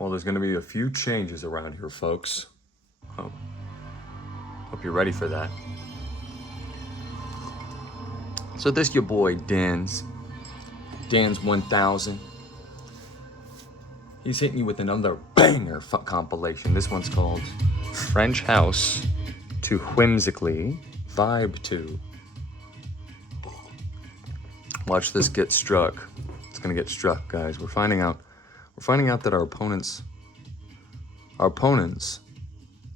Well, there's gonna be a few changes around here, folks. Hope you're ready for that. So this your boy Dan's 1000. He's hitting you with another banger compilation. This one's called French House to Whimsically Vibe to. Watch this get struck. It's gonna get struck, guys. We're finding out that our opponents,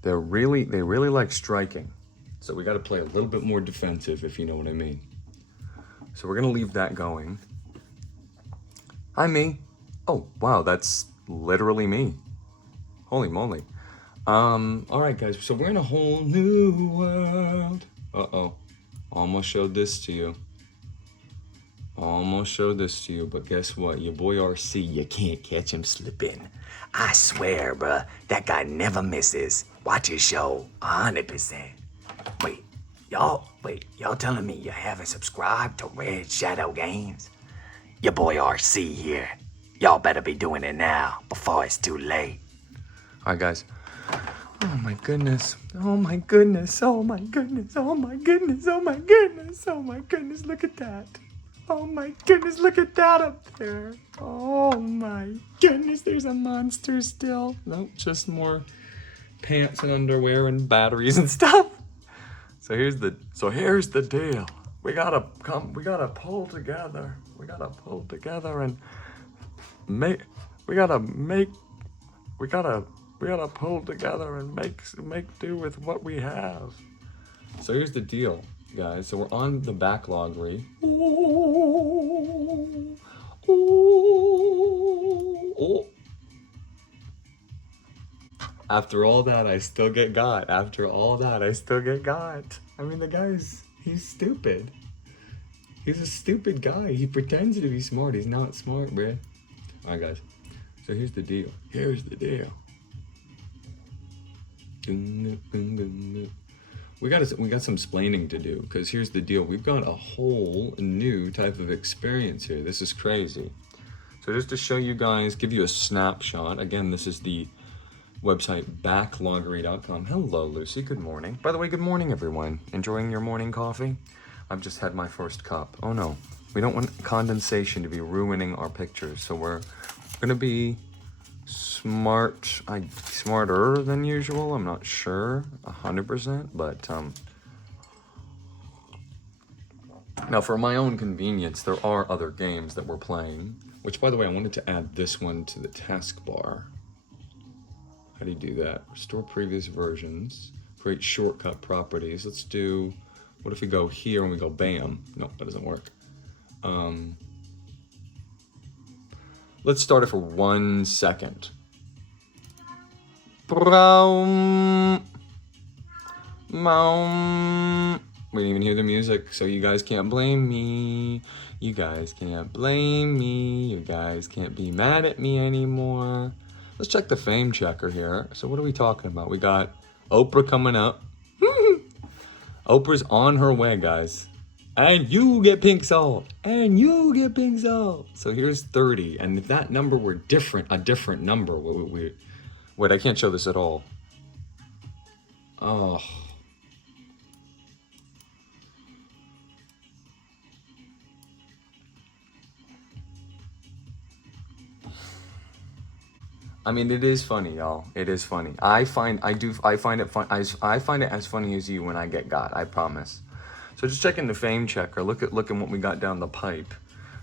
they really like striking. So we gotta play a little bit more defensive, if you know what I mean. So we're gonna leave that going. Hi, me. Oh, wow, that's literally me. Holy moly. All right, guys, so we're in a whole new world. Uh-oh, almost showed this to you. But guess what? Your boy RC, you can't catch him slipping. I swear, bruh, that guy never misses. Watch his show 100%. Wait, y'all telling me you haven't subscribed to Red Shadow Games? Your boy RC here. Y'all better be doing it now before it's too late. All right, guys. Oh my goodness. Oh my goodness. Oh my goodness. Oh my goodness. Oh my goodness. Oh my goodness. Look at that. Oh my goodness. Look at that up there. Oh my goodness. There's a monster still. Nope, just more pants and underwear and batteries and stuff. So here's the deal. We gotta pull together. We gotta pull together and we gotta pull together and make do with what we have. So here's the deal, guys. So we're on the backloggery. After all that, I still get got. I mean, the guy's, he's stupid. He's a stupid guy. He pretends to be smart. He's not smart, bruh. All right, guys. So here's the deal. We got some explaining to do, because here's the deal. We've got a whole new type of experience here. This is crazy. So just to show you guys, give you a snapshot. Again, this is the website backloggery.com. Hello, Lucy. Good morning. By the way, good morning, everyone. Enjoying your morning coffee? I've just had my first cup. Oh no, we don't want condensation to be ruining our pictures, so we're gonna be smarter than usual. I'm not sure 100%, but now for my own convenience, there are other games that we're playing, which, by the way, I wanted to add this one to the taskbar. How do you do that? Restore previous versions, create shortcut properties. Let's do, what if we go here and we go bam? No, that doesn't work. Let's start it for 1 second. We didn't even hear the music, so you guys can't blame me. You guys can't be mad at me anymore. Let's check the fame checker here. So what are we talking about? We got Oprah coming up. Oprah's on her way, guys. And you get pink salt. So here's 30. And if that number were a different number, wait, I can't show this at all. Oh. I mean, it is funny, y'all. It is funny. I find it fun. I find it as funny as you when I get got. I promise. So just checking the fame checker. Look at what we got down the pipe.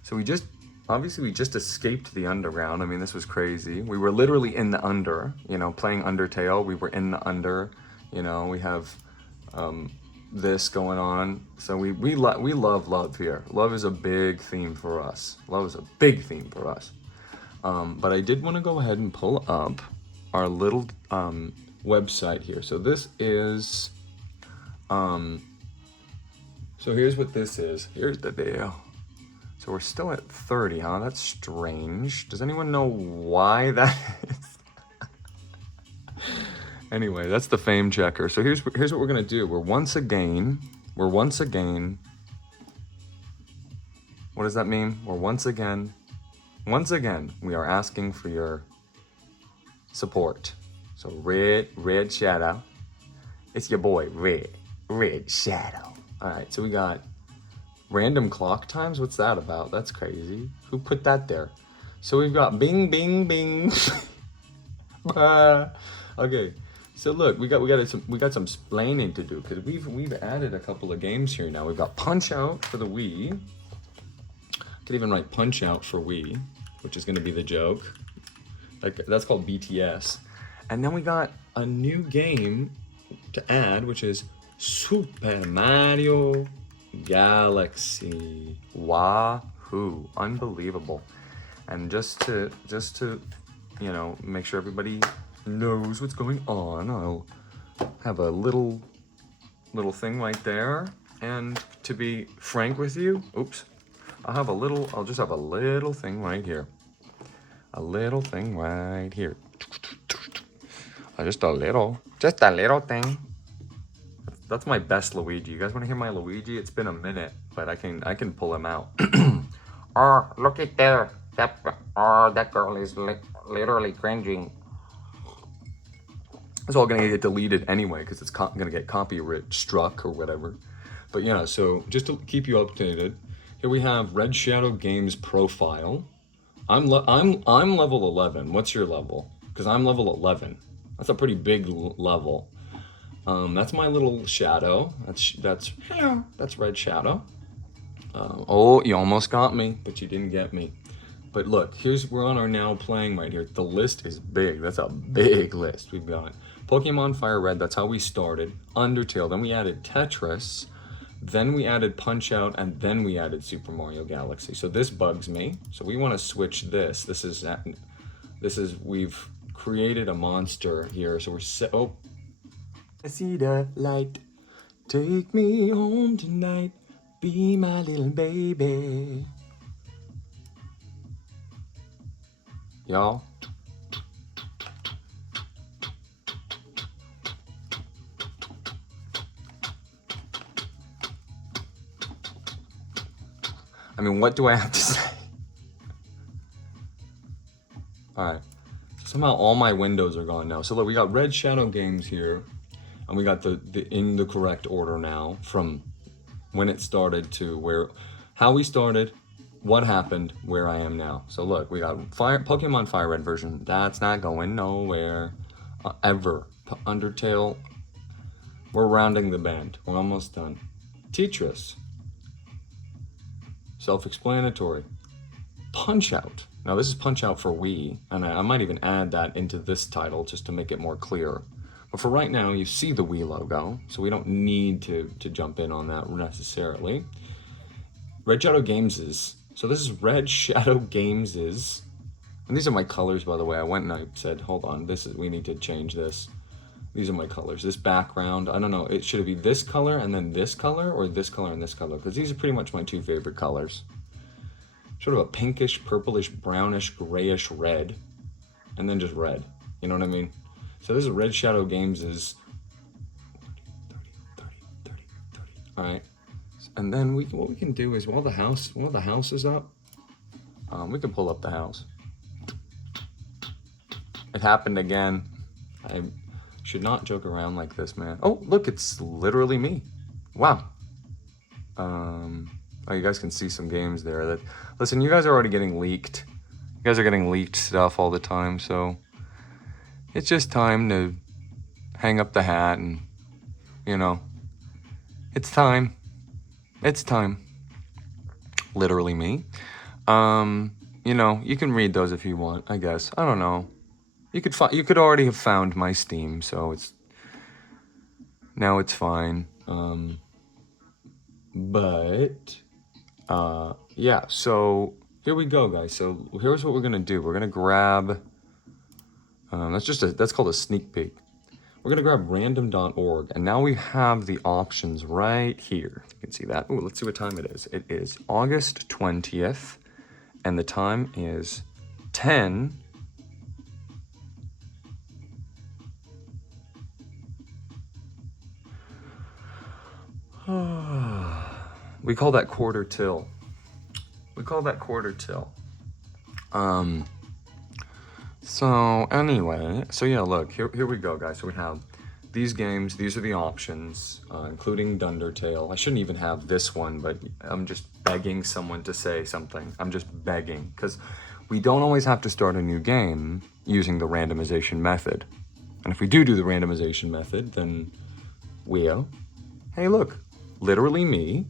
So we just escaped the underground. I mean, this was crazy. We were literally in the under. You know, playing Undertale. We were in the under. You know, we have this going on. So we love here. Love is a big theme for us. But I did want to go ahead and pull up our little website here. So this is, so here's what this is. Here's the deal. So we're still at 30, huh? That's strange. Does anyone know why that is? Anyway, that's the fame checker. So here's what we're gonna do. We're once again. What does that mean? Once again, we are asking for your support. So Red Shadow. It's your boy, Red Shadow. All right, so we got random clock times. What's that about? That's crazy. Who put that there? So we've got bing, bing, bing. Okay, so look, we got some splaining to do because we've added a couple of games here now. We've got Punch Out for the Wii. Could even write Punch Out for Wii, which is going to be the joke. Like that's called BTS. And then we got a new game to add, which is Super Mario Galaxy. Wahoo! Unbelievable. And just to make sure everybody knows what's going on, I'll have a little thing right there. And to be frank with you, I'll just have a little thing right here. A little thing right here. Just a little thing. That's my best Luigi. You guys want to hear my Luigi? It's been a minute, but I can pull him out. Oh, look at there. That girl is literally cringing. It's all gonna get deleted anyway because it's gonna get copyright struck or whatever. But yeah, so just to keep you updated, here we have Red Shadow Games profile. I'm level 11. What's your level? Because I'm level 11. That's a pretty big level. That's my little shadow. That's hello. That's Red Shadow. Oh, you almost got me, but you didn't get me. But look, we're on our now playing right here. The list is big. That's a big list. We've got Pokemon Fire Red. That's how we started. Undertale. Then we added Tetris. Then we added Punch Out, and then we added Super Mario Galaxy. So this bugs me. So we want to switch this. We've created a monster here. So I see the light. Take me home tonight. Be my little baby. Y'all. I mean, what do I have to say? All right. Somehow all my windows are gone now. So look, we got Red Shadow Games here, and we got the in the correct order now from when it started to how we started, what happened, where I am now. So look, we got Pokemon Fire Red version. That's not going nowhere ever. Undertale. We're rounding the bend. We're almost done. Tetris. Self-explanatory. Punch Out. Now this is Punch Out for Wii, and I might even add that into this title just to make it more clear. But for right now, you see the Wii logo, so we don't need to jump in on that necessarily. Red Shadow Games'. So this is Red Shadow Games'. And these are my colors, by the way. I went and I said, hold on, we need to change this. These are my colors. This background, I don't know, should it be this color and then this color, or this color and this color? Because these are pretty much my two favorite colors. Sort of a pinkish, purplish, brownish, grayish red, and then just red. You know what I mean? So this is Red Shadow Games' 30. All right. And then what we can do is while the house is up, we can pull up the house. It happened again. I should not joke around like this, man. Oh, look, it's literally me. Wow. Oh, you guys can see some games there. Listen, you guys are already getting leaked. You guys are getting leaked stuff all the time, so it's just time to hang up the hat and, it's time. It's time. Literally me. You can read those if you want, I guess. I don't know. You could already have found my Steam, so now it's fine. Yeah, so here we go, guys. So here's what we're gonna do. We're gonna grab, that's called a sneak peek. We're gonna grab random.org, and now we have the options right here. You can see that. Ooh, let's see what time it is. It is August 20th, and the time is 10. We call that quarter till. So anyway, so yeah, look, here we go, guys. So we have these games. These are the options, including Dundertale. I shouldn't even have this one, but I'm just begging someone to say something. I'm just begging, because we don't always have to start a new game using the randomization method. And if we do the randomization method, then we'll, hey, look, literally me.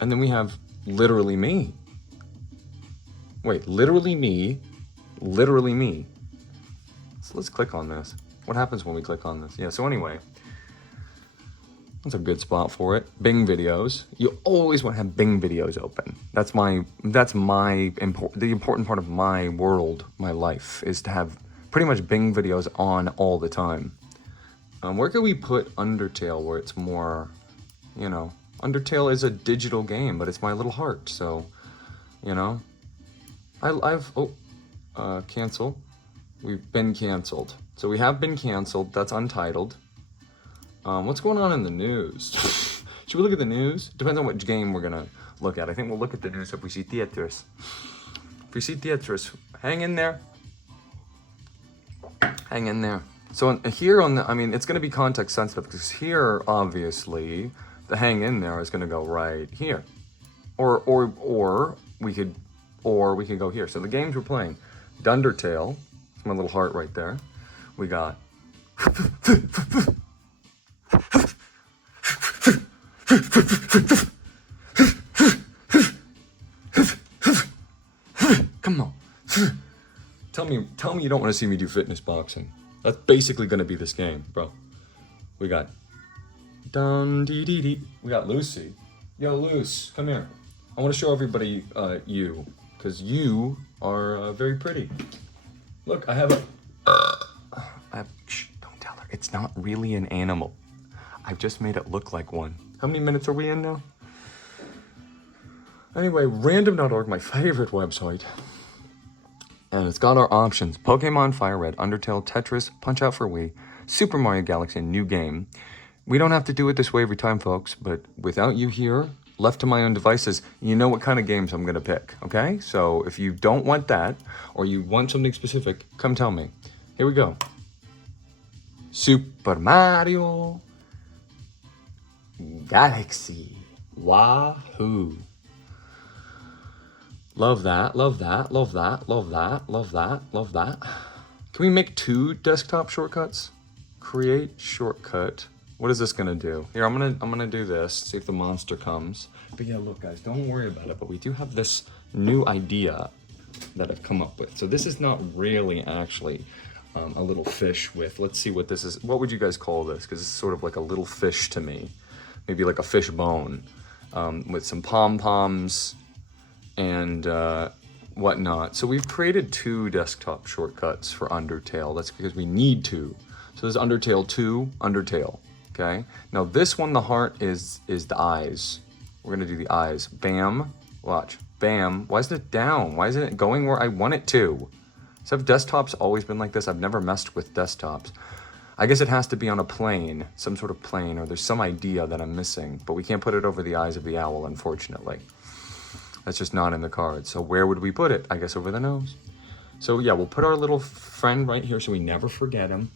And then we have literally me. Wait, literally me. Literally me. So let's click on this. What happens when we click on this? Yeah, so anyway, that's a good spot for it. Bing videos. You always want to have Bing videos open. That's the important part of my world, my life, is to have pretty much Bing videos on all the time. Where can we put Undertale where it's more, you know, Undertale is a digital game, but it's my little heart, so, you know, cancel. We've been canceled. So we have been canceled. That's untitled. What's going on in the news? Should we look at the news? Depends on which game we're gonna look at. I think we'll look at the news if we see Tetris. If we see Tetris, hang in there. Hang in there. So here on the, I mean, it's gonna be context sensitive because here, obviously, the hang in there is gonna go right here, or we could go here. So the games we're playing, Dundertale. It's my little heart right there. We got. Come on. Tell me you don't want to see me do fitness boxing. That's basically gonna be this game, bro. We got dun dee dee dee. We got Lucy. Yo, Luce, come here. I want to show everybody you, because you are very pretty. Look, I have a. Shh, don't tell her. It's not really an animal. I've just made it look like one. How many minutes are we in now? Anyway, random.org, my favorite website. And it's got our options. Pokemon Fire Red, Undertale, Tetris, Punch-Out for Wii, Super Mario Galaxy, and New Game. We don't have to do it this way every time, folks, but without you here, left to my own devices, you know what kind of games I'm gonna pick, okay? So if you don't want that, or you want something specific, come tell me. Here we go. Super Mario Galaxy. Wahoo. Love that, love that, love that, love that, love that, love that. Can we make 2 desktop shortcuts? Create shortcut. What is this gonna do? Here, I'm gonna do this, see if the monster comes. But yeah, look guys, don't worry about it, but we do have this new idea that I've come up with. So this is not really actually a little fish with, let's see what this is. What would you guys call this? Because it's sort of like a little fish to me. Maybe like a fish bone with some pom-poms and whatnot. So we've created 2 desktop shortcuts for Undertale. That's because we need to. So there's Undertale 2, Undertale, okay? Now this one, the heart is the eyes. We're gonna do the eyes. Bam, watch, bam. Why isn't it down? Why isn't it going where I want it to? So have desktops always been like this? I've never messed with desktops. I guess it has to be on a plane, some sort of plane, or there's some idea that I'm missing, but we can't put it over the eyes of the owl, unfortunately. That's just not in the cards. So where would we put it? I guess over the nose. So yeah, we'll put our little friend right here so we never forget him.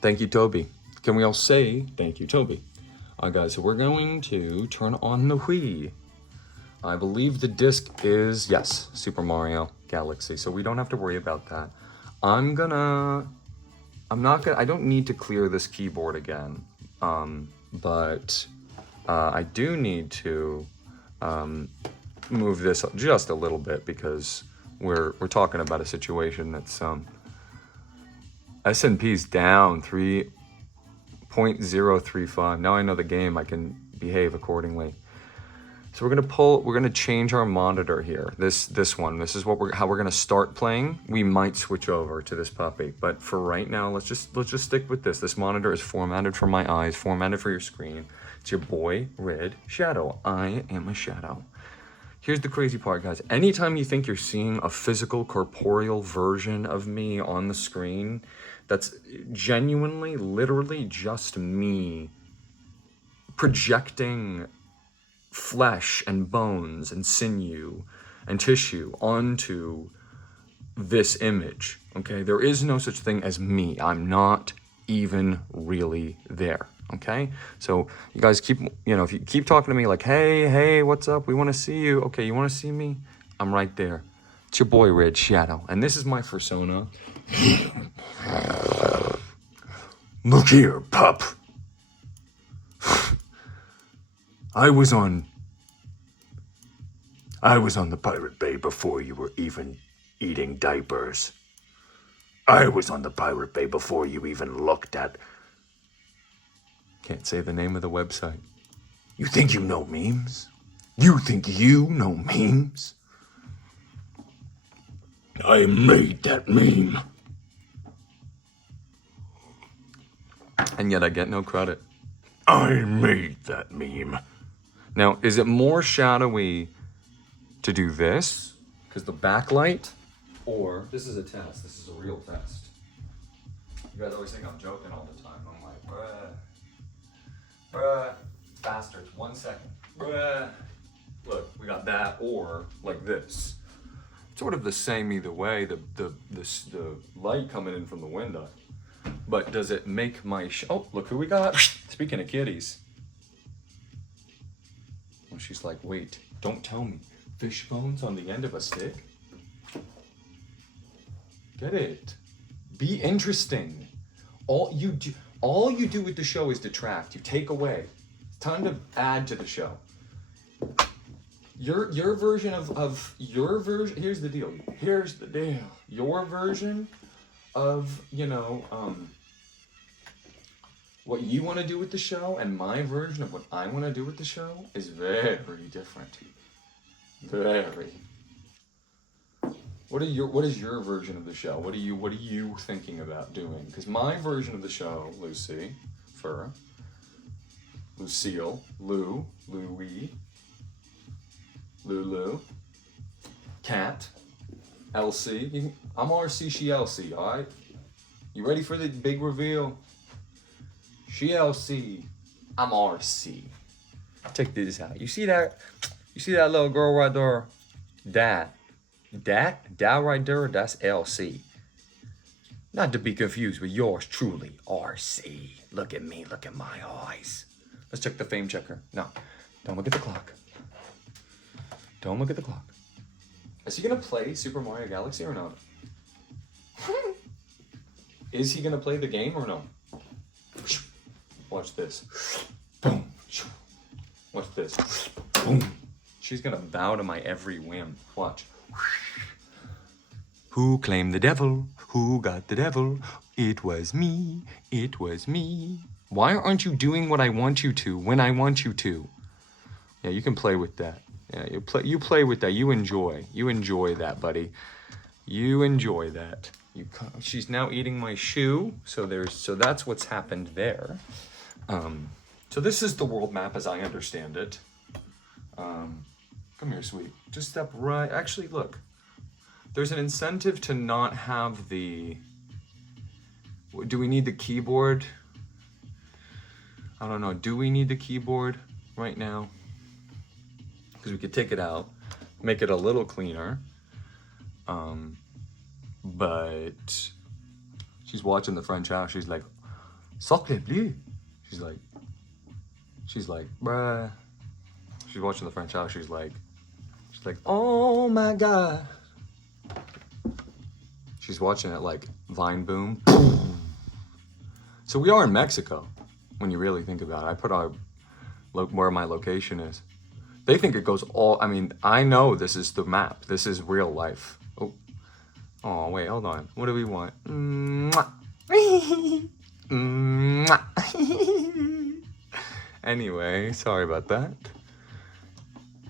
Thank you, Toby. Can we all say thank you, Toby? Guys, so we're going to turn on the Wii. I believe the disc is, yes, Super Mario Galaxy. So we don't have to worry about that. I don't need to clear this keyboard again. But I do need to move this up just a little bit because we're talking about a situation that's S&P's down 3.035. Now I know the game, I can behave accordingly. So we're gonna change our monitor here. This one. This is how we're gonna start playing. We might switch over to this puppy, but for right now, let's just stick with this. This monitor is formatted for my eyes, formatted for your screen. It's your boy, Red Shadow. I am a shadow. Here's the crazy part, guys. Anytime you think you're seeing a physical, corporeal version of me on the screen, that's genuinely, literally just me projecting flesh and bones and sinew and tissue onto this image, okay? There is no such thing as me. I'm not even really there, okay? So you guys keep, if you keep talking to me like, hey, what's up? We want to see you. Okay, you want to see me? I'm right there. It's your boy, Red Shadow. And this is my persona. Look here, pup. I was on the Pirate Bay before you were even eating diapers. I was on the Pirate Bay before you even looked at... Can't say the name of the website. You think you know memes? You think you know memes? I made that meme. And yet I get no credit. I made that meme. Now, is it more shadowy to do this? Because the backlight? Or, this is a test. This is a real test. You guys always think I'm joking all the time. I'm like, bruh. Bastards, 1 second. Bruh. Look, we got that, or like this. Sort of the same either way, the light coming in from the window. But does it make my oh, look who we got. Speaking of kitties. Well, she's like, wait, don't tell me. Fish bones on the end of a stick? Get it. Be interesting. All you do with the show is detract. You take away. It's time to add to the show. Your version of your version. Here's the deal. Your version of what you want to do with the show and my version of what I want to do with the show is very different. Very. What is your version of the show? What are you thinking about doing? Because my version of the show, Lucy, Fur, Lucille, Louie, Lulu, Cat, Elsie. I'm RC, she Elsie, alright? You ready for the big reveal? She Elsie, I'm RC. Check this out. You see that little girl right there? That right there, that's LC. Not to be confused with yours truly, RC. Look at me, look at my eyes. Let's check the fame checker. No, don't look at the clock. Don't look at the clock. Is he gonna play Super Mario Galaxy or not? Is he gonna play the game or no? Watch this. Boom. Watch this. Boom. She's gonna bow to my every whim. Watch. Who claimed the devil? Who got the devil? It was me. It was me. Why aren't you doing what I want you to when I want you to? Yeah, you can play with that. Yeah, you play with that. You enjoy that, buddy. You enjoy that. She's now eating my shoe. So that's what's happened there. So this is the world map as I understand it. Come here, sweet. Just step right. Actually, look. There's an incentive to not have the... Do we need the keyboard? I don't know. Do we need the keyboard right now? Because we could take it out, make it a little cleaner. But she's watching the French house. She's like, Sacre bleu. She's like, bruh. She's watching the French house. She's like, oh my God. She's watching it like Vine Boom. So we are in Mexico, when you really think about it. I put where my location is. They think it goes I know this is the map. This is real life. Oh, wait, hold on. What do we want? Anyway, sorry about that.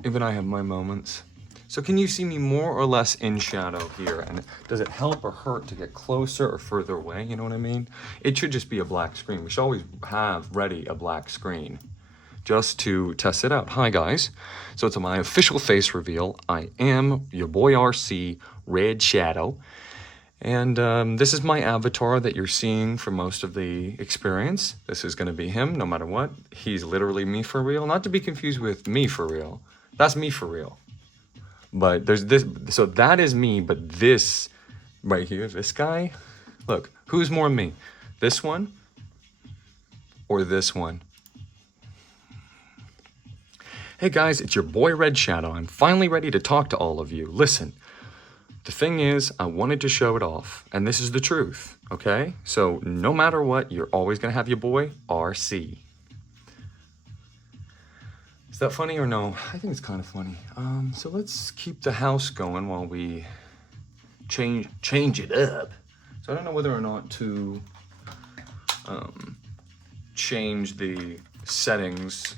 Even I have my moments. So can you see me more or less in shadow here? And does it help or hurt to get closer or further away? You know what I mean? It should just be a black screen. We should always have ready a black screen just to test it out. Hi, guys. So it's my official face reveal. I am your boy RC, Red Shadow. And this is my avatar that you're seeing for most of the experience. This is going to be him, no matter what. He's literally me for real. Not to be confused with me for real. That's me for real. But there's this, so that is me, but this right here, this guy. Look, who's more me? This one or this one? Hey guys, it's your boy Red Shadow. I'm finally ready to talk to all of you. Listen, the thing is, I wanted to show it off, and this is the truth, okay? So no matter what, you're always gonna have your boy RC. Is that funny or no? I think it's kind of funny. So let's keep the house going while we change it up. So I don't know whether or not to change the settings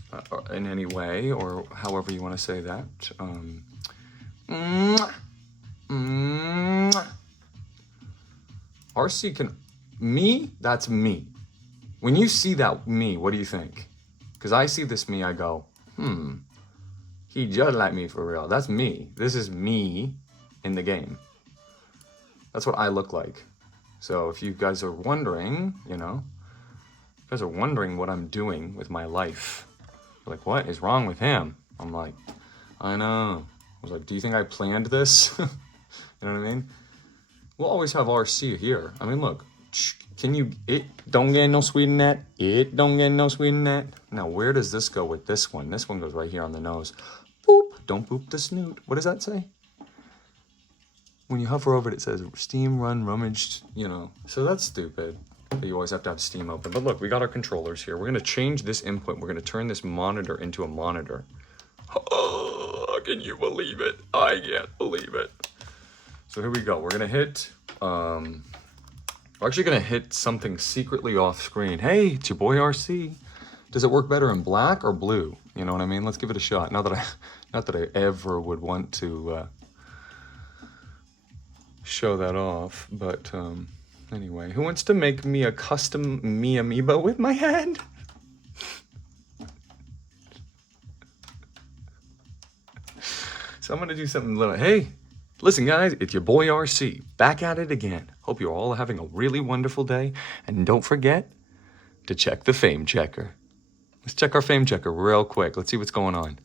in any way, or however you want to say that. RC can, me, that's me. When you see that me, what do you think? Because I see this me, I go, he just like me for real. That's me. This is me in the game. That's what I look like. So if you guys are wondering, you know, you guys are wondering what I'm doing with my life. You're like, what is wrong with him? I'm like, I know. I was like, do you think I planned this? You know what I mean? We'll always have RC here. I mean, look, can you, it don't get no sweet in that. It don't get no sweet in that. Now, where does this go with this one? This one goes right here on the nose. Boop, don't boop the snoot. What does that say? When you hover over it, it says steam, run, rummage, you know. So that's stupid. You always have to have Steam open. But look, we got our controllers here. We're going to change this input. We're going to turn this monitor into a monitor. Oh, can you believe it? I can't believe it. So here we go. We're going to hit, we're actually going to hit something secretly off screen. Hey, it's your boy RC. Does it work better in black or blue? You know what I mean? Let's give it a shot. Not that I ever would want to show that off, but anyway, who wants to make me a custom me amiibo with my hand? So I'm gonna do something little. Hey, listen guys, it's your boy RC, back at it again. Hope you're all having a really wonderful day, and don't forget to check the fame checker. Let's check our fame checker real quick. Let's see what's going on.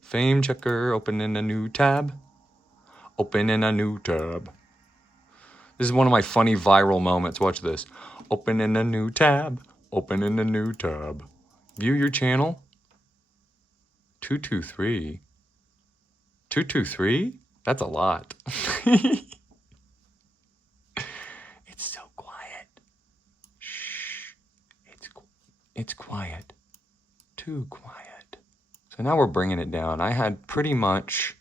Fame checker, opening a new tab. Opening a new tab. This is one of my funny viral moments. Watch this. Opening a new tab. Opening a new tab. View your channel. 223. 223? That's a lot. It's so quiet. Shh. It's quiet. Too quiet. So now we're bringing it down. I had pretty much...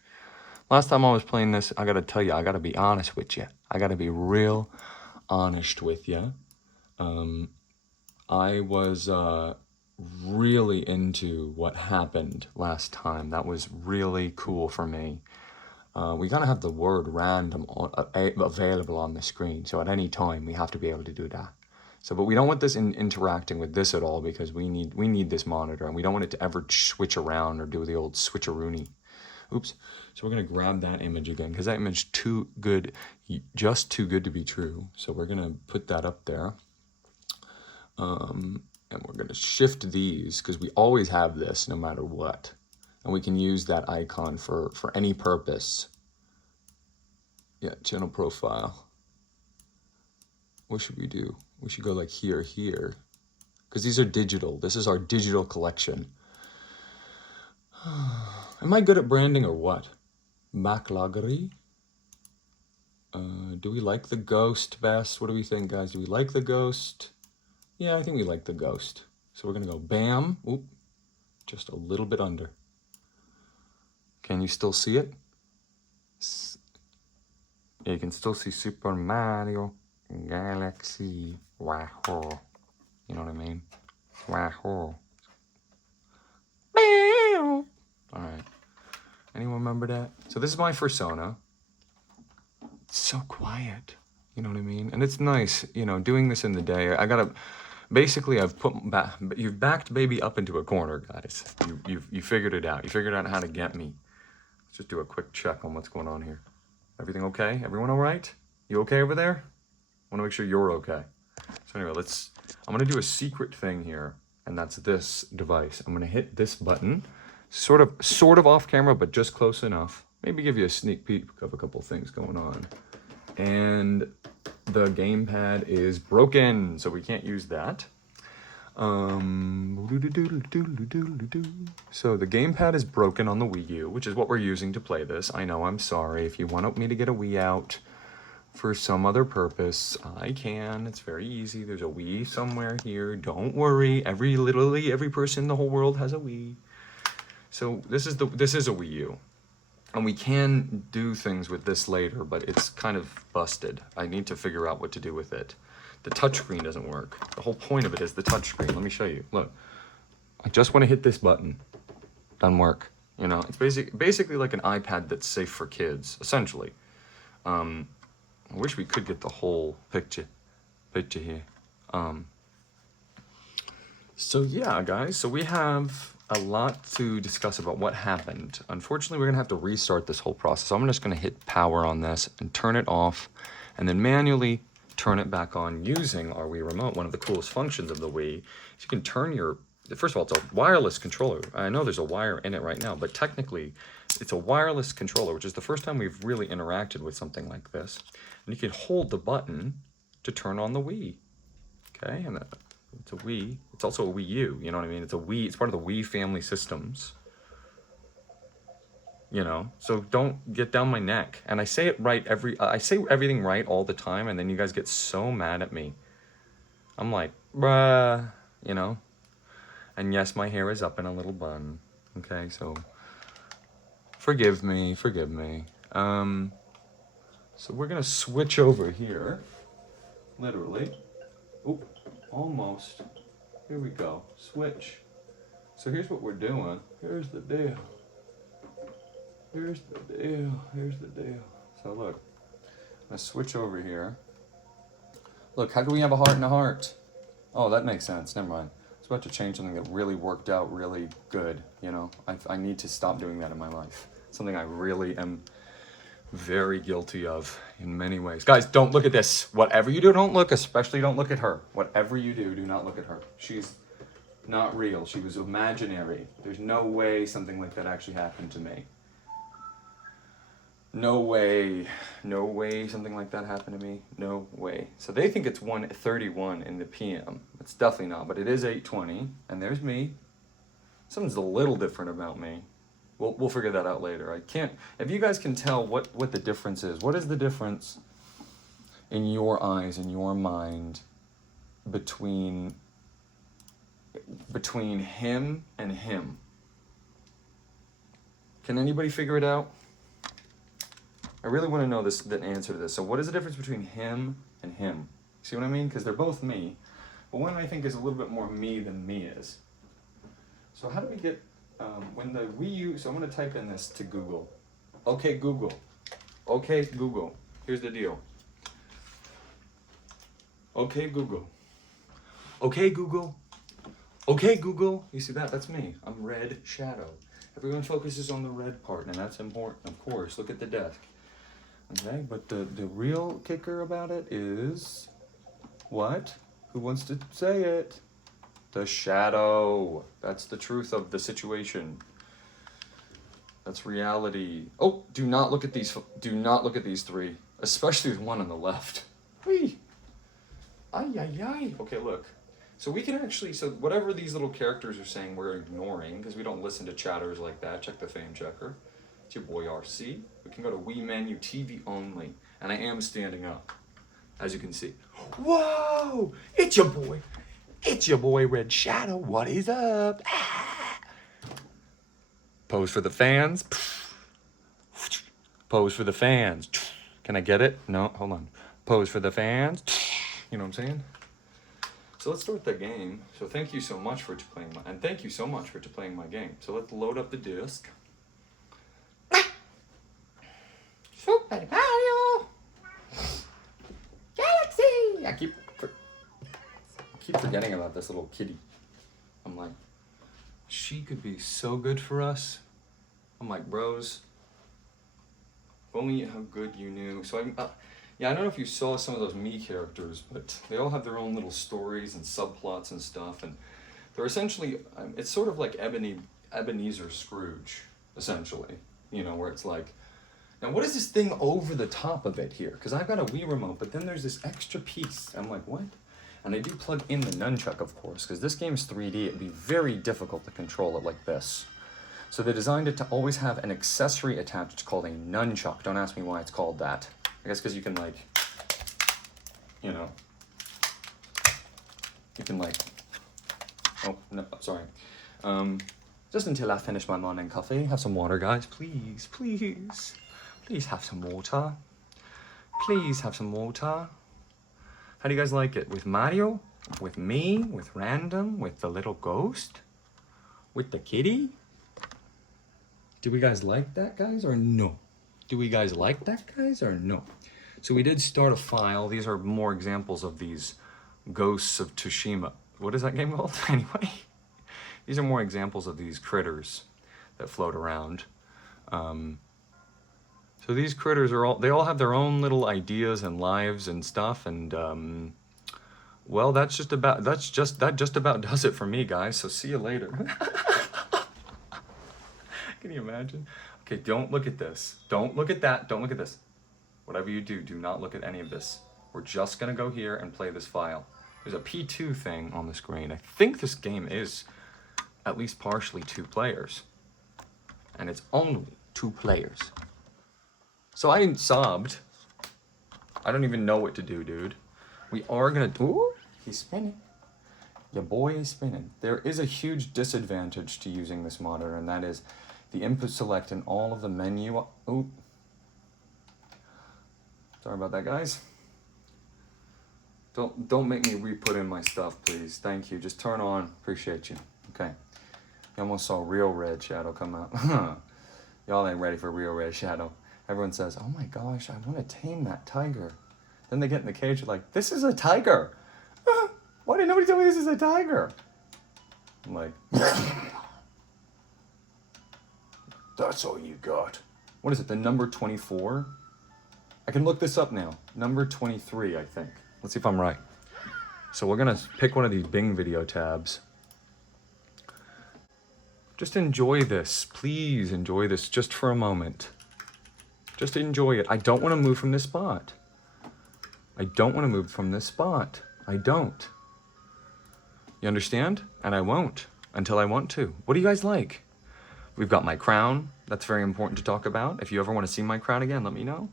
Last time I was playing this, I gotta tell you, I gotta be honest with you. I gotta be real honest with you. I was really into what happened last time. That was really cool for me. We gotta have the word random available on the screen. So at any time, we have to be able to do that. So, but we don't want this interacting with this at all, because we need this monitor, and we don't want it to ever switch around or do the old switcheroony. Oops. So we're going to grab that image again, because that image too good, just too good to be true. So we're going to put that up there. And we're going to shift these, because we always have this no matter what. And we can use that icon for any purpose. Yeah, channel profile. What should we do? We should go like here, because these are digital. This is our digital collection. Am I good at branding or what? Backloggery. Do we like the ghost best? What do we think, guys? Do we like the ghost? Yeah, I think we like the ghost. So we're going to go bam. Oop. Just a little bit under. Can you still see it? Yeah, you can still see Super Mario Galaxy. Wow. You know what I mean? Wow. All right. Anyone remember that? So this is my persona. It's so quiet. You know what I mean? And it's nice, you know, doing this in the day. I gotta, basically, you've backed baby up into a corner, guys. You figured it out. You figured out how to get me. Let's just do a quick check on what's going on here. Everything okay? Everyone all right? You okay over there? I want to make sure you're okay. So anyway, I'm gonna do a secret thing here, and that's this device. I'm gonna hit this button. Sort of off camera, but just close enough. Maybe give you a sneak peek of a couple things going on. and the gamepad is broken, so we can't use that. So the gamepad is broken on the Wii U, which is what we're using to play this. I know, I'm sorry. If you want me to get a Wii out for some other purpose, I can. It's very easy. There's a Wii somewhere here. Don't worry. Literally every person in the whole world has a Wii. So this is a Wii U. And we can do things with this later, but it's kind of busted. I need to figure out what to do with it. The touchscreen doesn't work. The whole point of it is the touchscreen. Let me show you. Look, I just want to hit this button. Doesn't work. You know, it's basically like an iPad that's safe for kids, essentially. I wish we could get the whole picture here. So yeah, guys. So we have a lot to discuss about what happened. Unfortunately, we're gonna have to restart this whole process. So I'm just gonna hit power on this and turn it off, and then manually turn it back on using our Wii Remote. One of the coolest functions of the Wii is you can turn your, first of all, it's a wireless controller. I know there's a wire in it right now, but technically it's a wireless controller, which is the first time we've really interacted with something like this. And you can hold the button to turn on the Wii. Okay, and it's a Wii. It's also a Wii U, you know what I mean? It's a Wii, it's part of the Wii family systems. You know, so don't get down my neck. And I say it right I say everything right all the time, and then you guys get so mad at me. I'm like, bruh, you know? And yes, my hair is up in a little bun. Okay, so forgive me. So we're gonna switch over here, literally. Oop, almost. Here we go, switch. So here's what we're doing. Here's the deal. So look, let's switch over here. Look, how do we have a heart and a heart? Oh, that makes sense, never mind. I was about to change something that really worked out really good, you know? I need to stop doing that in my life. Something I really am very guilty of in many ways. Guys, don't look at this. Whatever you do, don't look, especially don't look at her. Whatever you do, do not look at her. She's not real, she was imaginary. There's no way something like that actually happened to me. No way something like that happened to me. No way. So they think it's 1:31 in the PM. It's definitely not, but it is 8:20, and there's me. Something's a little different about me. We'll figure that out later. I can't, if you guys can tell what the difference is, what is the difference in your eyes, in your mind, between him and him? Can anybody figure it out? I really want to know the answer to this. So what is the difference between him and him? See what I mean? Because they're both me, but one I think is a little bit more me than me is. So how do we get, when the Wii U, so I'm going to type in this to Google. Okay, Google. Okay, Google. Here's the deal. Okay, Google. Okay, Google. Okay, Google. You see that? That's me. I'm Red Shadow. Everyone focuses on the red part, and that's important, of course. Look at the desk. Okay, but the real kicker about it is what? Who wants to say it? The shadow. That's the truth of the situation. That's reality. Oh, do not look at these. Do not look at these three, especially the one on the left. Whee! Ay, ay, ay. Okay, look. So we can actually, so whatever these little characters are saying, we're ignoring because we don't listen to chatters like that. Check the fame checker. It's your boy RC. We can go to Wii menu TV only, and I am standing up, as you can see. Whoa! It's your boy. It's your boy Red Shadow. What is up? Ah. Pose for the fans. Pose for the fans. Can I get it? No, hold on. Pose for the fans. You know what I'm saying? So let's start the game. So thank you so much for playing my game. So let's load up the disc. Super Mario Galaxy. I keep forgetting about this little kitty. I'm like, she could be so good for us. I'm like, bros, if only how good you knew. So yeah, I don't know if you saw some of those Mii characters, but they all have their own little stories and subplots and stuff, and they're essentially, it's sort of like Ebenezer Scrooge, essentially, you know, where it's like, Now, what is this thing over the top of it here? Because I've got a Wii remote, but then there's this extra piece. I'm like, what? And I do plug in the nunchuck, of course, because this game's 3D. It'd be very difficult to control it like this. So they designed it to always have an accessory attached called a nunchuck. Don't ask me why it's called that. I guess because you can, like, you know, you can, like, oh, no, sorry. Just until I finish my morning coffee. Have some water, guys. Please, please. Please have some water. Please have some water. How do you guys like it? With Mario? With me? With random? With the little ghost? With the kitty? Do we guys like that, guys, or no? Do we guys like that, guys, or no? So we did start a file. These are more examples of these Ghosts of Tsushima. What is that game called? Anyway, these are more examples of these critters that float around. So these critters are they all have their own little ideas and lives and stuff, and well, that just about does it for me, guys. So see you later. Can you imagine? Okay, don't look at this. Don't look at that. Don't look at this. Whatever you do, do not look at any of this. We're just gonna go here and play this file. There's a P2 thing on the screen. I think this game is at least partially 2 players. And it's only 2 players. So I sobbed. I don't even know what to do, dude. We are gonna, ooh, he's spinning. Your boy is spinning. There is a huge disadvantage to using this monitor, and that is the input select in all of the menu. Ooh. Sorry about that, guys. Don't make me re-put in my stuff, please. Thank you. Just turn on. Appreciate you. Okay. You almost saw real Red Shadow come out. Y'all ain't ready for real Red Shadow. Everyone says, oh my gosh, I want to tame that tiger. Then they get in the cage, they're like, this is a tiger. Why did nobody tell me this is a tiger? I'm like, that's all you got. What is it, the number 24? I can look this up now. Number 23, I think. Let's see if I'm right. So we're gonna pick one of these Bing video tabs. Just enjoy this. Please enjoy this just for a moment. Just enjoy it. I don't want to move from this spot. I don't want to move from this spot. I don't. You understand? And I won't until I want to. What do you guys like? We've got my crown. That's very important to talk about. If you ever want to see my crown again, let me know.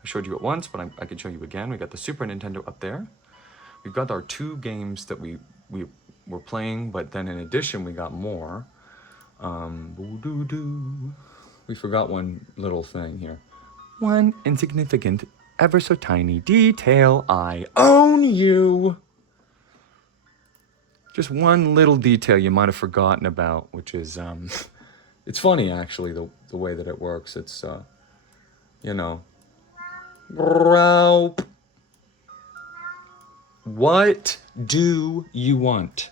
I showed you it once, but I can show you again. We got the Super Nintendo up there. We've got our 2 games that we were playing, but then in addition, we got more. We forgot one little thing here. One insignificant, ever so tiny detail. I own you. Just one little detail you might have forgotten about, which is, it's funny actually, the way that it works. It's, you know, bro. What do you want?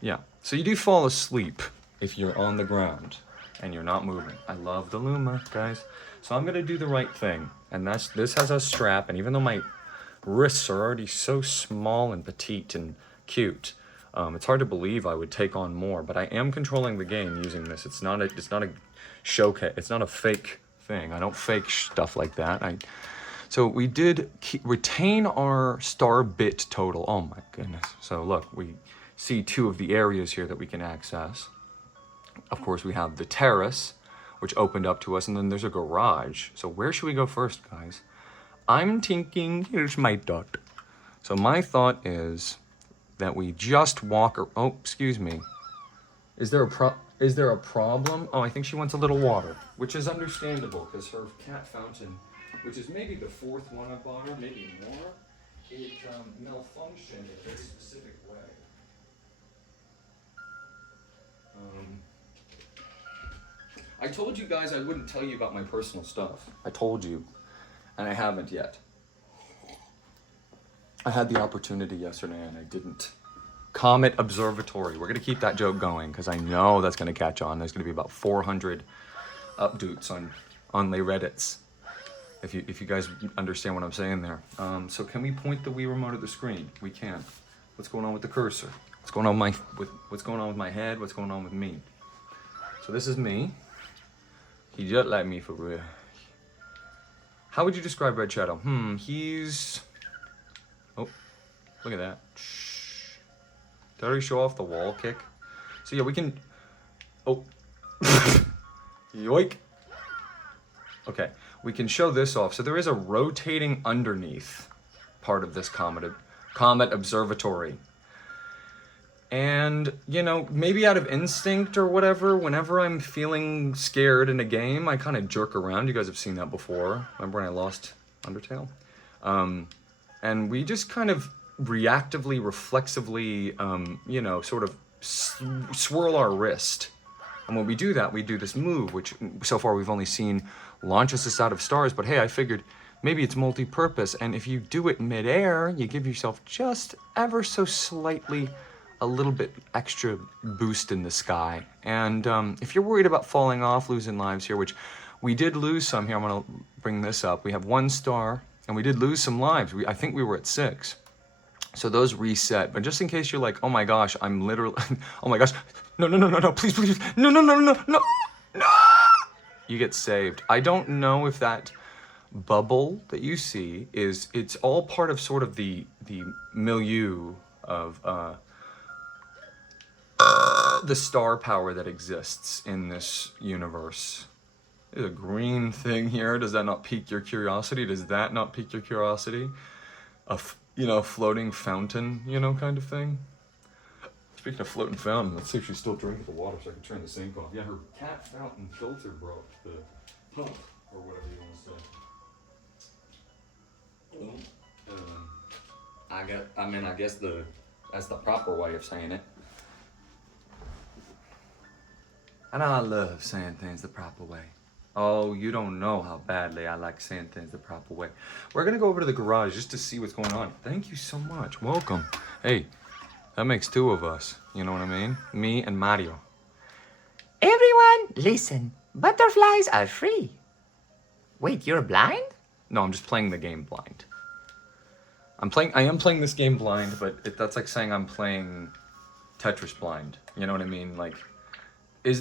Yeah, so you do fall asleep if you're on the ground and you're not moving. I love the Luma, guys. So I'm gonna do the right thing. And this has a strap, and even though my wrists are already so small and petite and cute, it's hard to believe I would take on more, but I am controlling the game using this. It's not a showcase, it's not a fake thing. I don't fake stuff like that. So we did retain our star bit total. Oh my goodness. So look, we see 2 of the areas here that we can access. Of course, we have the terrace, which opened up to us, and then there's a garage. So where should we go first, guys? I'm thinking, here's my thought. So my thought is that we just walk, oh, excuse me. Is there a problem? Oh, I think she wants a little water, which is understandable, because her cat fountain, which is maybe the 4th one I bought her, maybe more, it malfunctioned a very specific way. I told you guys I wouldn't tell you about my personal stuff. I told you, and I haven't yet. I had the opportunity yesterday and I didn't. Comet Observatory. We're gonna keep that joke going because I know that's gonna catch on. There's gonna be about 400 updates on the Reddits. If you guys understand what I'm saying there. So can we point the Wii remote at the screen? We can. What's going on with the cursor? What's going on with my head? What's going on with me? So this is me. He just like me for real. How would you describe Red Shadow? He's... Oh, look at that. Shh. Did I already show off the wall kick? So yeah, we can... Oh. Yoink. Okay, we can show this off. So there is a rotating underneath part of this comet observatory. And, you know, maybe out of instinct or whatever, whenever I'm feeling scared in a game, I kind of jerk around. You guys have seen that before. Remember when I lost Undertale? And we just kind of reactively, reflexively, you know, sort of swirl our wrist. And when we do that, we do this move, which so far we've only seen launches us out of stars. But hey, I figured maybe it's multi-purpose. And if you do it midair, you give yourself just ever so slightly a little bit extra boost in the sky. And if you're worried about falling off, losing lives here, which we did lose some here, I'm gonna bring this up. We have 1 star, and we did lose some lives. I think we were at 6. So those reset. But just in case you're like, oh my gosh, I'm literally, oh my gosh, no, please, no. You get saved. I don't know if that bubble that you see it's all part of sort of the milieu of the star power that exists in this universe. There's a green thing here. Does that not pique your curiosity? Does that not pique your curiosity? You know, floating fountain, you know, kind of thing. Speaking of floating fountain, let's see if she's still drinking the water so I can turn the sink off. Yeah, her cat fountain filter broke, the pump, or whatever you want to say. I guess that's the proper way of saying it. And I love saying things the proper way. Oh, you don't know how badly I like saying things the proper way. We're gonna go over to the garage just to see what's going on. Thank you so much. Welcome. Hey, that makes 2 of us. You know what I mean? Me and Mario. Everyone, listen. Butterflies are free. Wait, you're blind? No, I'm just playing the game blind. I am playing this game blind, but that's like saying I'm playing Tetris blind. You know what I mean? Like,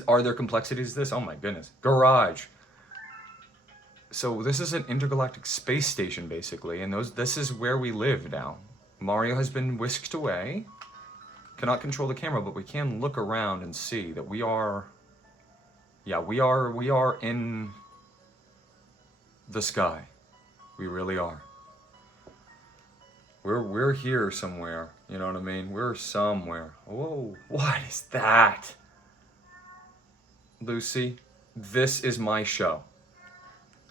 are there complexities to this? Oh my goodness. Garage. So this is an intergalactic space station, basically, and this is where we live now. Mario has been whisked away. Cannot control the camera, but we can look around and see that we are in the sky. We really are. We're here somewhere. You know what I mean? We're somewhere. Whoa, what is that? Lucy, this is my show.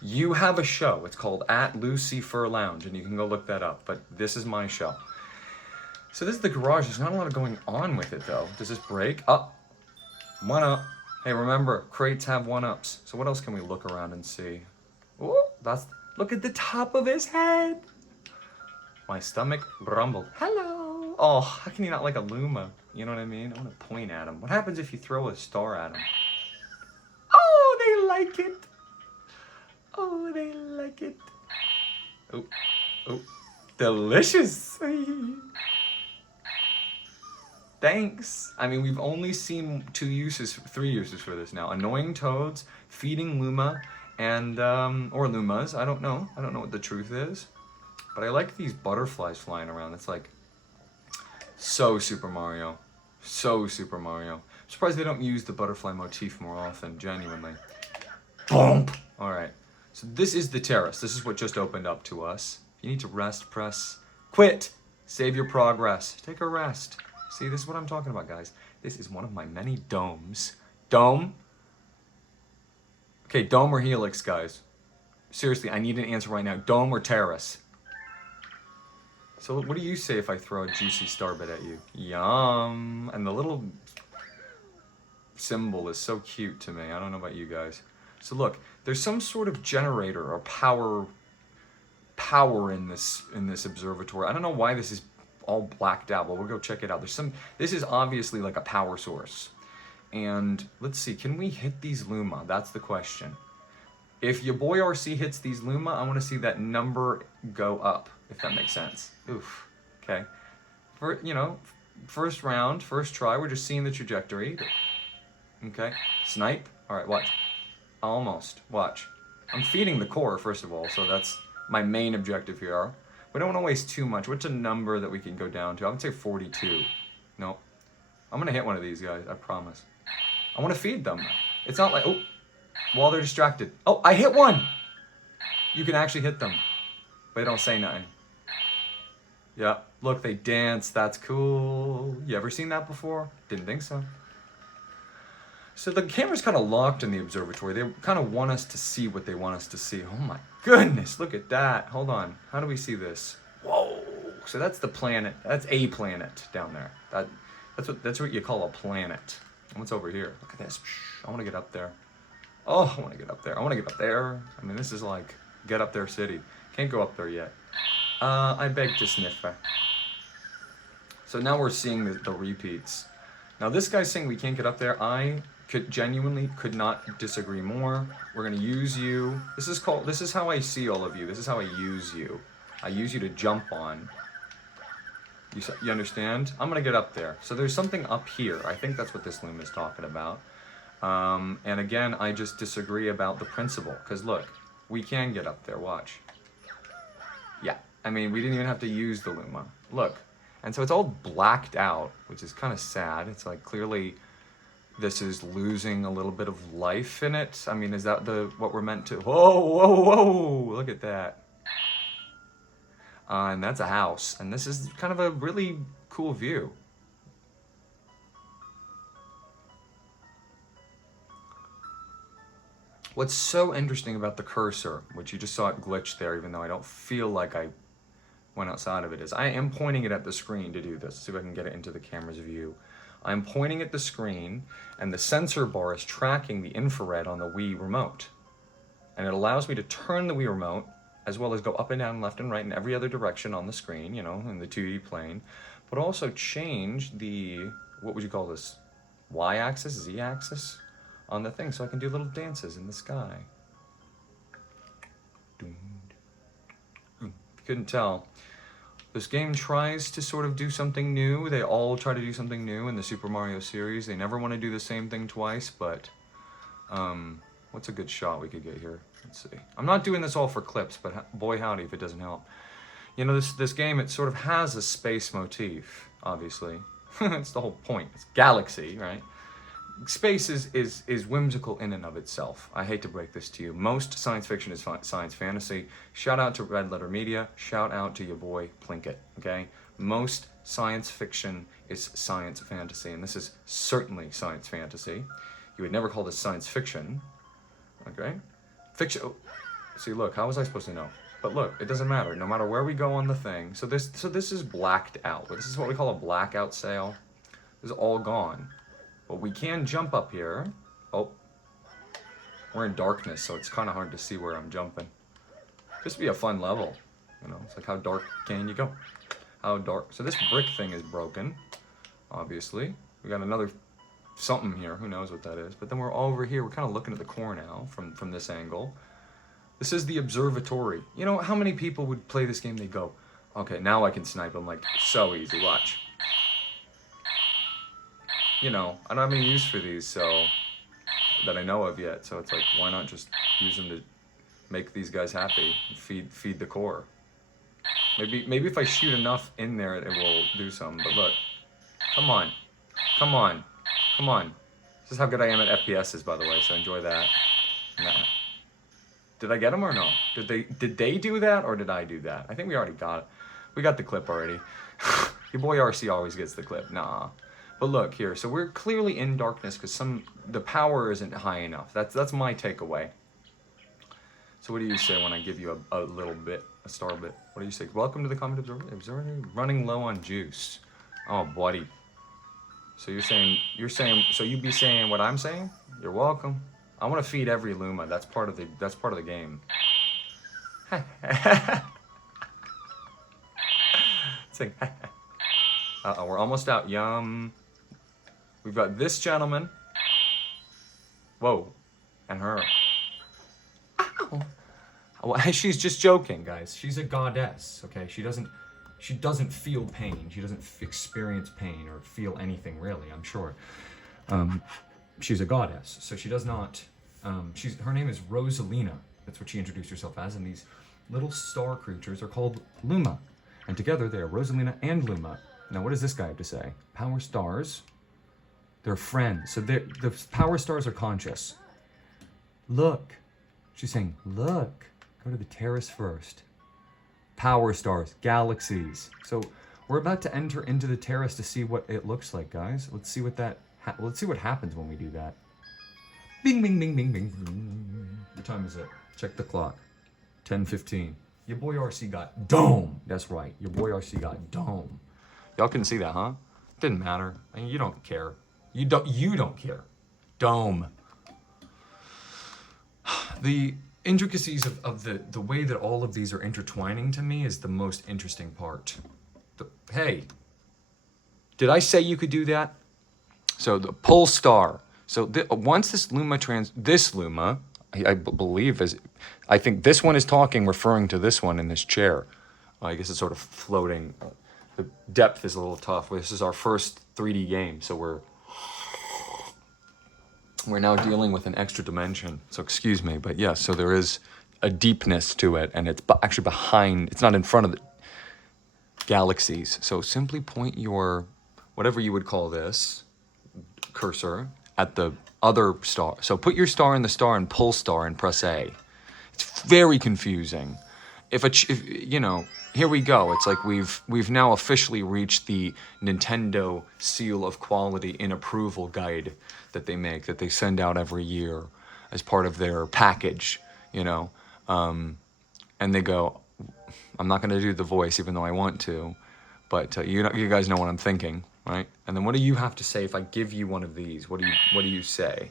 You have a show. It's called @LucyFurLounge, and you can go look that up. But this is my show. So this is the garage. There's not a lot of going on with it, though. Does this break? Oh, 1-up. Hey, remember, crates have 1-ups. So what else can we look around and see? Oh, look at the top of his head. My stomach rumbled. Hello. Oh, how can you not like a Luma? You know what I mean? I want to point at him. What happens if you throw a star at him? Oh, they like it. Oh, they like it. Oh, delicious. Thanks. I mean, we've only seen 3 uses for this now. Annoying toads, feeding Luma, and, or Lumas. I don't know what the truth is. But I like these butterflies flying around. It's like, so Super Mario. So Super Mario. I'm surprised they don't use the butterfly motif more often, genuinely. Boom! Alright. So this is the terrace. This is what just opened up to us. If you need to rest, press quit. Save your progress. Take a rest. See, this is what I'm talking about, guys. This is one of my many domes. Dome? Okay, dome or helix, guys? Seriously, I need an answer right now. Dome or terrace? So what do you say if I throw a juicy starbit at you? Yum. And the little symbol is so cute to me. I don't know about you guys. So look, there's some sort of generator or power in this observatory. I don't know why this is all blacked out, but we'll go check it out. This is obviously like a power source. And let's see, can we hit these Luma? That's the question. If your boy RC hits these Luma, I want to see that number go up, if that makes sense. Oof. Okay. First round, first try, we're just seeing the trajectory. Okay, snipe. All right, watch. Almost, watch. I'm feeding the core, first of all, so that's my main objective here. We don't want to waste too much. What's a number that we can go down to? I would say 42. No. I'm going to hit one of these guys, I promise. I want to feed them. It's not like, oh, while they're distracted. Oh, I hit one! You can actually hit them, but they don't say nothing. Yeah, look, they dance. That's cool. You ever seen that before? Didn't think so. So the camera's kind of locked in the observatory. They kind of want us to see what they want us to see. Oh my goodness, look at that. Hold on, how do we see this? Whoa, so that's the planet. That's a planet down there. That's what you call a planet. And what's over here? Look at this. I want to get up there. Oh, I want to get up there. I want to get up there. I mean, this is like get up there city. Can't go up there yet. I beg to sniffer. So now we're seeing the repeats. Now this guy's saying we can't get up there. I genuinely could not disagree more. We're gonna use you. This is how I see all of you. This is how I use you. I use you to jump on. You understand? I'm gonna get up there. So there's something up here. I think that's what this loom is talking about. And again, I just disagree about the principle. Because look, we can get up there, watch. Yeah, I mean, we didn't even have to use the Luma. Look, and so it's all blacked out, which is kind of sad. It's like clearly this is losing a little bit of life in it. I mean, is that what we're meant to? Whoa, whoa, whoa, look at that. And that's a house, and this is kind of a really cool view. What's so interesting about the cursor, which you just saw it glitch there, even though I don't feel like I went outside of it, is I am pointing it at the screen to do this. See if I can get it into the camera's view. I'm pointing at the screen, and the sensor bar is tracking the infrared on the Wii remote. And it allows me to turn the Wii remote, as well as go up and down, left and right, in every other direction on the screen, you know, in the 2D plane, but also change the, what would you call this, Y-axis, Z-axis on the thing, so I can do little dances in the sky. If you couldn't tell, this game tries to sort of do something new. They all try to do something new in the Super Mario series. They never want to do the same thing twice, but what's a good shot we could get here? Let's see. I'm not doing this all for clips, but boy howdy if it doesn't help. You know, this game, it sort of has a space motif, obviously. It's the whole point. It's galaxy, right? Space is whimsical in and of itself. I hate to break this to you. Most science fiction is science fantasy. Shout out to Red Letter Media. Shout out to your boy Plinkett, okay? Most science fiction is science fantasy, and this is certainly science fantasy. You would never call this science fiction, okay? Fiction, oh, see, look, how was I supposed to know? But look, it doesn't matter, no matter where we go on the thing. So this is blacked out. This is what we call a blackout sail. This is all gone. But we can jump up here. Oh, we're in darkness, so it's kind of hard to see where I'm jumping. This would be a fun level. You know, it's like how dark can you go? How dark? So this brick thing is broken, obviously. We got another something here. Who knows what that is? But then we're over here. We're kind of looking at the core now from this angle. This is the observatory. You know, how many people would play this game? They go, okay, now I can snipe them like so easy. Watch. You know, I don't have any use for these, so that I know of yet. So it's like, why not just use them to make these guys happy and feed the core? Maybe if I shoot enough in there, it will do something. But look, come on, come on, come on. This is how good I am at FPSs, by the way. So enjoy that. Nah. Did I get them or no? Did they do that or did I do that? I think we already got it. We got the clip already. Your boy RC always gets the clip. Nah. But look here, so we're clearly in darkness because the power isn't high enough. That's my takeaway. So what do you say when I give you a little bit, a star bit? What do you say? Welcome to the Comet Observatory. Running low on juice. Oh, buddy. So you're saying, so you be saying what I'm saying? You're welcome. I want to feed every Luma. That's part of the game. Sing. Uh-oh, we're almost out. Yum. We've got this gentleman. Whoa. And her. Ow. Well, she's just joking, guys. She's a goddess, okay? She doesn't feel pain. She doesn't experience pain or feel anything, really, I'm sure. she's a goddess, so she does not. Her name is Rosalina. That's what she introduced herself as, and these little star creatures are called Luma, and together they are Rosalina and Luma. Now, what does this guy have to say? Power stars, they're friends. So the power stars are conscious. Look, she's saying, look, go to the terrace first. Power stars, galaxies. So we're about to enter into the terrace to see what it looks like, guys. Let's see what let's see what happens when we do that. Bing, bing, bing, bing, bing, bing. What time is it? Check the clock. 10:15. Your boy RC got dome. That's right. Your boy RC got dome. Y'all couldn't see that, huh? Didn't matter. I mean, you don't care. You don't care. Dome. The intricacies of the way that all of these are intertwining to me is the most interesting part. Hey, did I say you could do that? So the pole star. So once this Luma, I believe I think this one is talking, referring to this one in this chair. I guess it's sort of floating. The depth is a little tough. This is our first 3D game, so we're now dealing with an extra dimension. So excuse me, but yes, so there is a deepness to it, and it's actually behind. It's not in front of the galaxies. So simply point your, whatever you would call this, cursor at the other star. So put your star in the star and pull star and press A. It's very confusing. If you know, here we go. It's like we've now officially reached the Nintendo seal of quality in approval guide that they make, that they send out every year as part of their package, you know. And they go, I'm not going to do the voice even though I want to, but you guys know what I'm thinking, right? And then what do you have to say if I give you one of these? What do you say?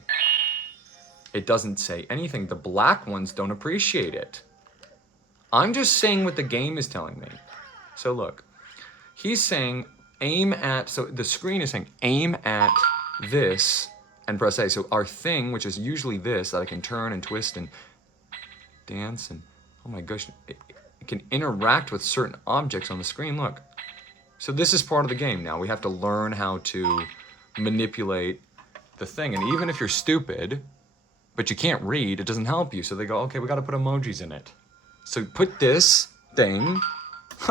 It doesn't say anything. The black ones don't appreciate it. I'm just saying what the game is telling me. So look, he's saying aim at, so the screen is saying aim at this and press A. So our thing, which is usually this, that I can turn and twist and dance and, oh my gosh, it can interact with certain objects on the screen. Look. So this is part of the game now. We have to learn how to manipulate the thing. And even if you're stupid, but you can't read, it doesn't help you. So they go, okay, we got to put emojis in it. So put this thing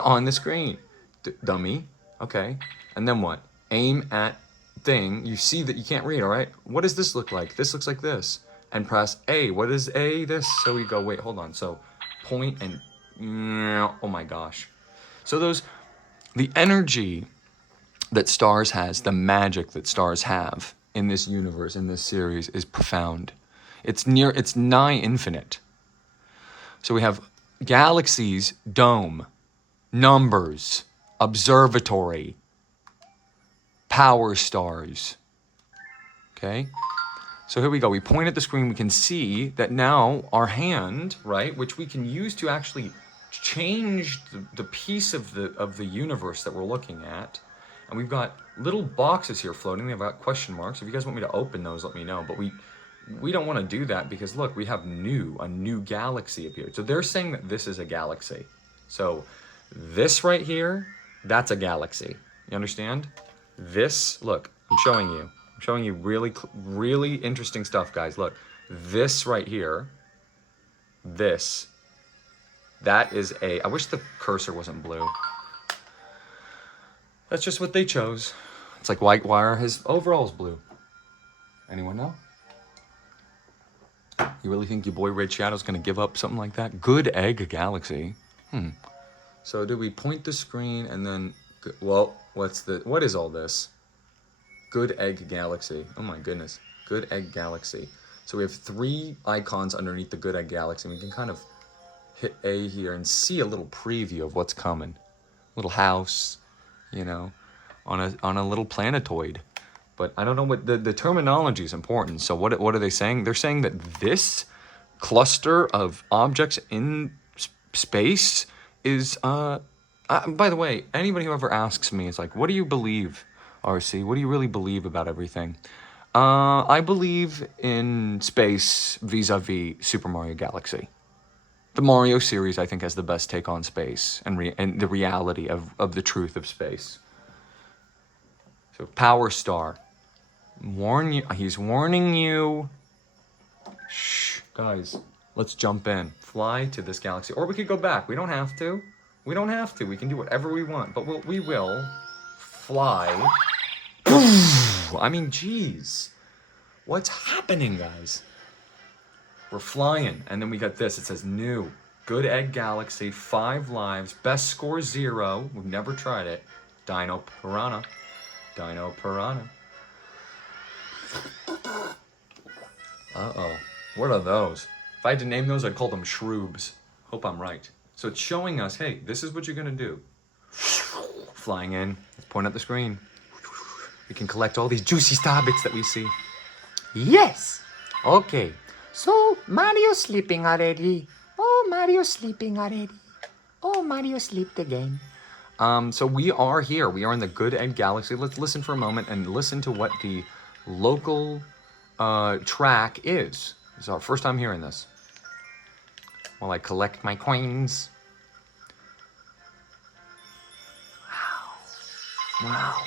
on the screen, dummy. Okay. And then what? Aim at thing. You see that you can't read, all right? What does this look like? This looks like this. And press A. What is A? This. So we go, wait, hold on. So point and, oh my gosh. So the energy that Stars has, the magic that Stars have in this universe, in this series, is profound. It's nigh infinite. So we have galaxies, dome, numbers, observatory, power stars. Okay? So here we go. We point at the screen. We can see that now our hand, right, which we can use to actually change the piece of the universe that we're looking at. And we've got little boxes here floating. They've got question marks. If you guys want me to open those, let me know. But we don't want to do that because look, we have a new galaxy appeared. So they're saying that this is a galaxy. So this right here, that's a galaxy. You understand? This, look, I'm showing you really, really interesting stuff, guys. Look, this right here, that is I wish the cursor wasn't blue. That's just what they chose. It's like Whitewire, his overall's blue. Anyone know? You really think your boy Red Shadow's gonna give up something like that? Good egg galaxy. So do we point the screen and then, well, what is all this? Good egg galaxy. Oh my goodness. Good egg galaxy. So we have 3 icons underneath the good egg galaxy. We can kind of hit A here and see a little preview of what's coming. Little house, you know, on a little planetoid. But I don't know what the terminology is important. So what are they saying? They're saying that this cluster of objects in space is by the way, anybody who ever asks me, it's like, what do you believe, RC? What do you really believe about everything? I believe in space vis-a-vis Super Mario Galaxy. The Mario series, I think, has the best take on space and the reality of the truth of space. So Power Star. Warn you. He's warning you. Shh, guys. Let's jump in. Fly to this galaxy, or we could go back. We don't have to. We don't have to. We can do whatever we want, but we will fly. I mean, geez. What's happening, guys? We're flying, and then we got this. It says new. Good Egg Galaxy, 5 lives, best score 0. We've never tried it. Dino Piranha. Dino Piranha. Uh-oh. What are those? If I had to name those, I'd call them shroobs. Hope I'm right. So it's showing us, hey, this is what you're gonna do. Flying in. Let's point at the screen. We can collect all these juicy star bits that we see. Yes. Okay. So Mario's sleeping already. Oh, Mario's sleeping already. Oh, Mario slept again. So we are here. We are in the Good Egg Galaxy. Let's listen for a moment and listen to what the local track is. It's our first time hearing this. While I collect my coins. Wow. Wow.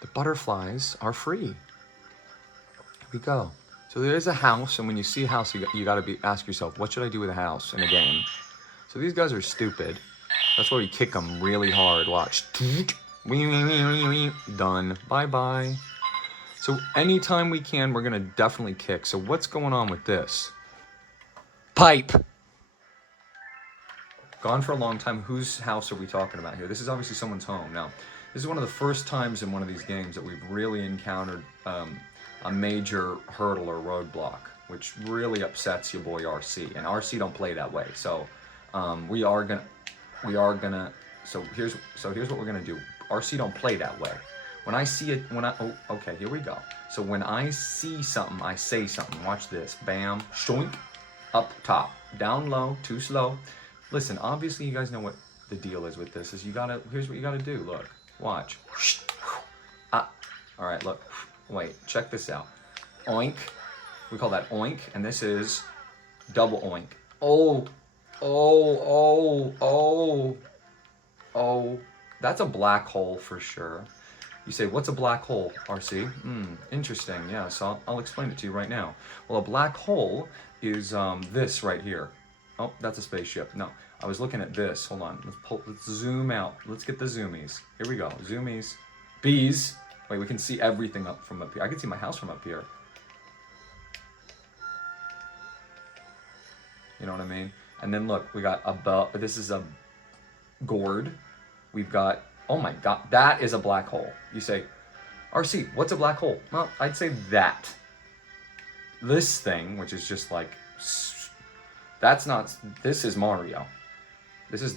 The butterflies are free. Here we go. So there is a house, and when you see a house, you got to ask yourself, what should I do with a house in a game? So these guys are stupid. That's why we kick them really hard. Watch. Done. Bye-bye. So anytime we can, we're going to definitely kick. So what's going on with this? Pipe. Gone for a long time. Whose house are we talking about here? This is obviously someone's home. Now, this is one of the first times in one of these games that we've really encountered a major hurdle or roadblock, which really upsets your boy RC. And RC don't play that way. So we are gonna. So here's what we're gonna do. RC don't play that way. When I see it, okay, here we go. So when I see something, I say something. Watch this. Bam, shoink, up top, down low, too slow. Listen, obviously you guys know what the deal is with this. Here's what you gotta do. Look, watch. All right, look. Wait, check this out. Oink. We call that oink, and this is double oink. Oh. That's a black hole for sure. You say, what's a black hole, RC? Interesting, yeah, so I'll explain it to you right now. Well, a black hole is this right here. Oh, that's a spaceship. No, I was looking at this. Hold on, let's zoom out. Let's get the zoomies. Here we go, zoomies. Bees. Wait, we can see everything up from up here. I can see my house from up here. You know what I mean? And then look, we got this is a gourd. We've got, oh my God, that is a black hole. You say, RC, what's a black hole? Well, I'd say that. This thing, which is just like, this is Mario. This is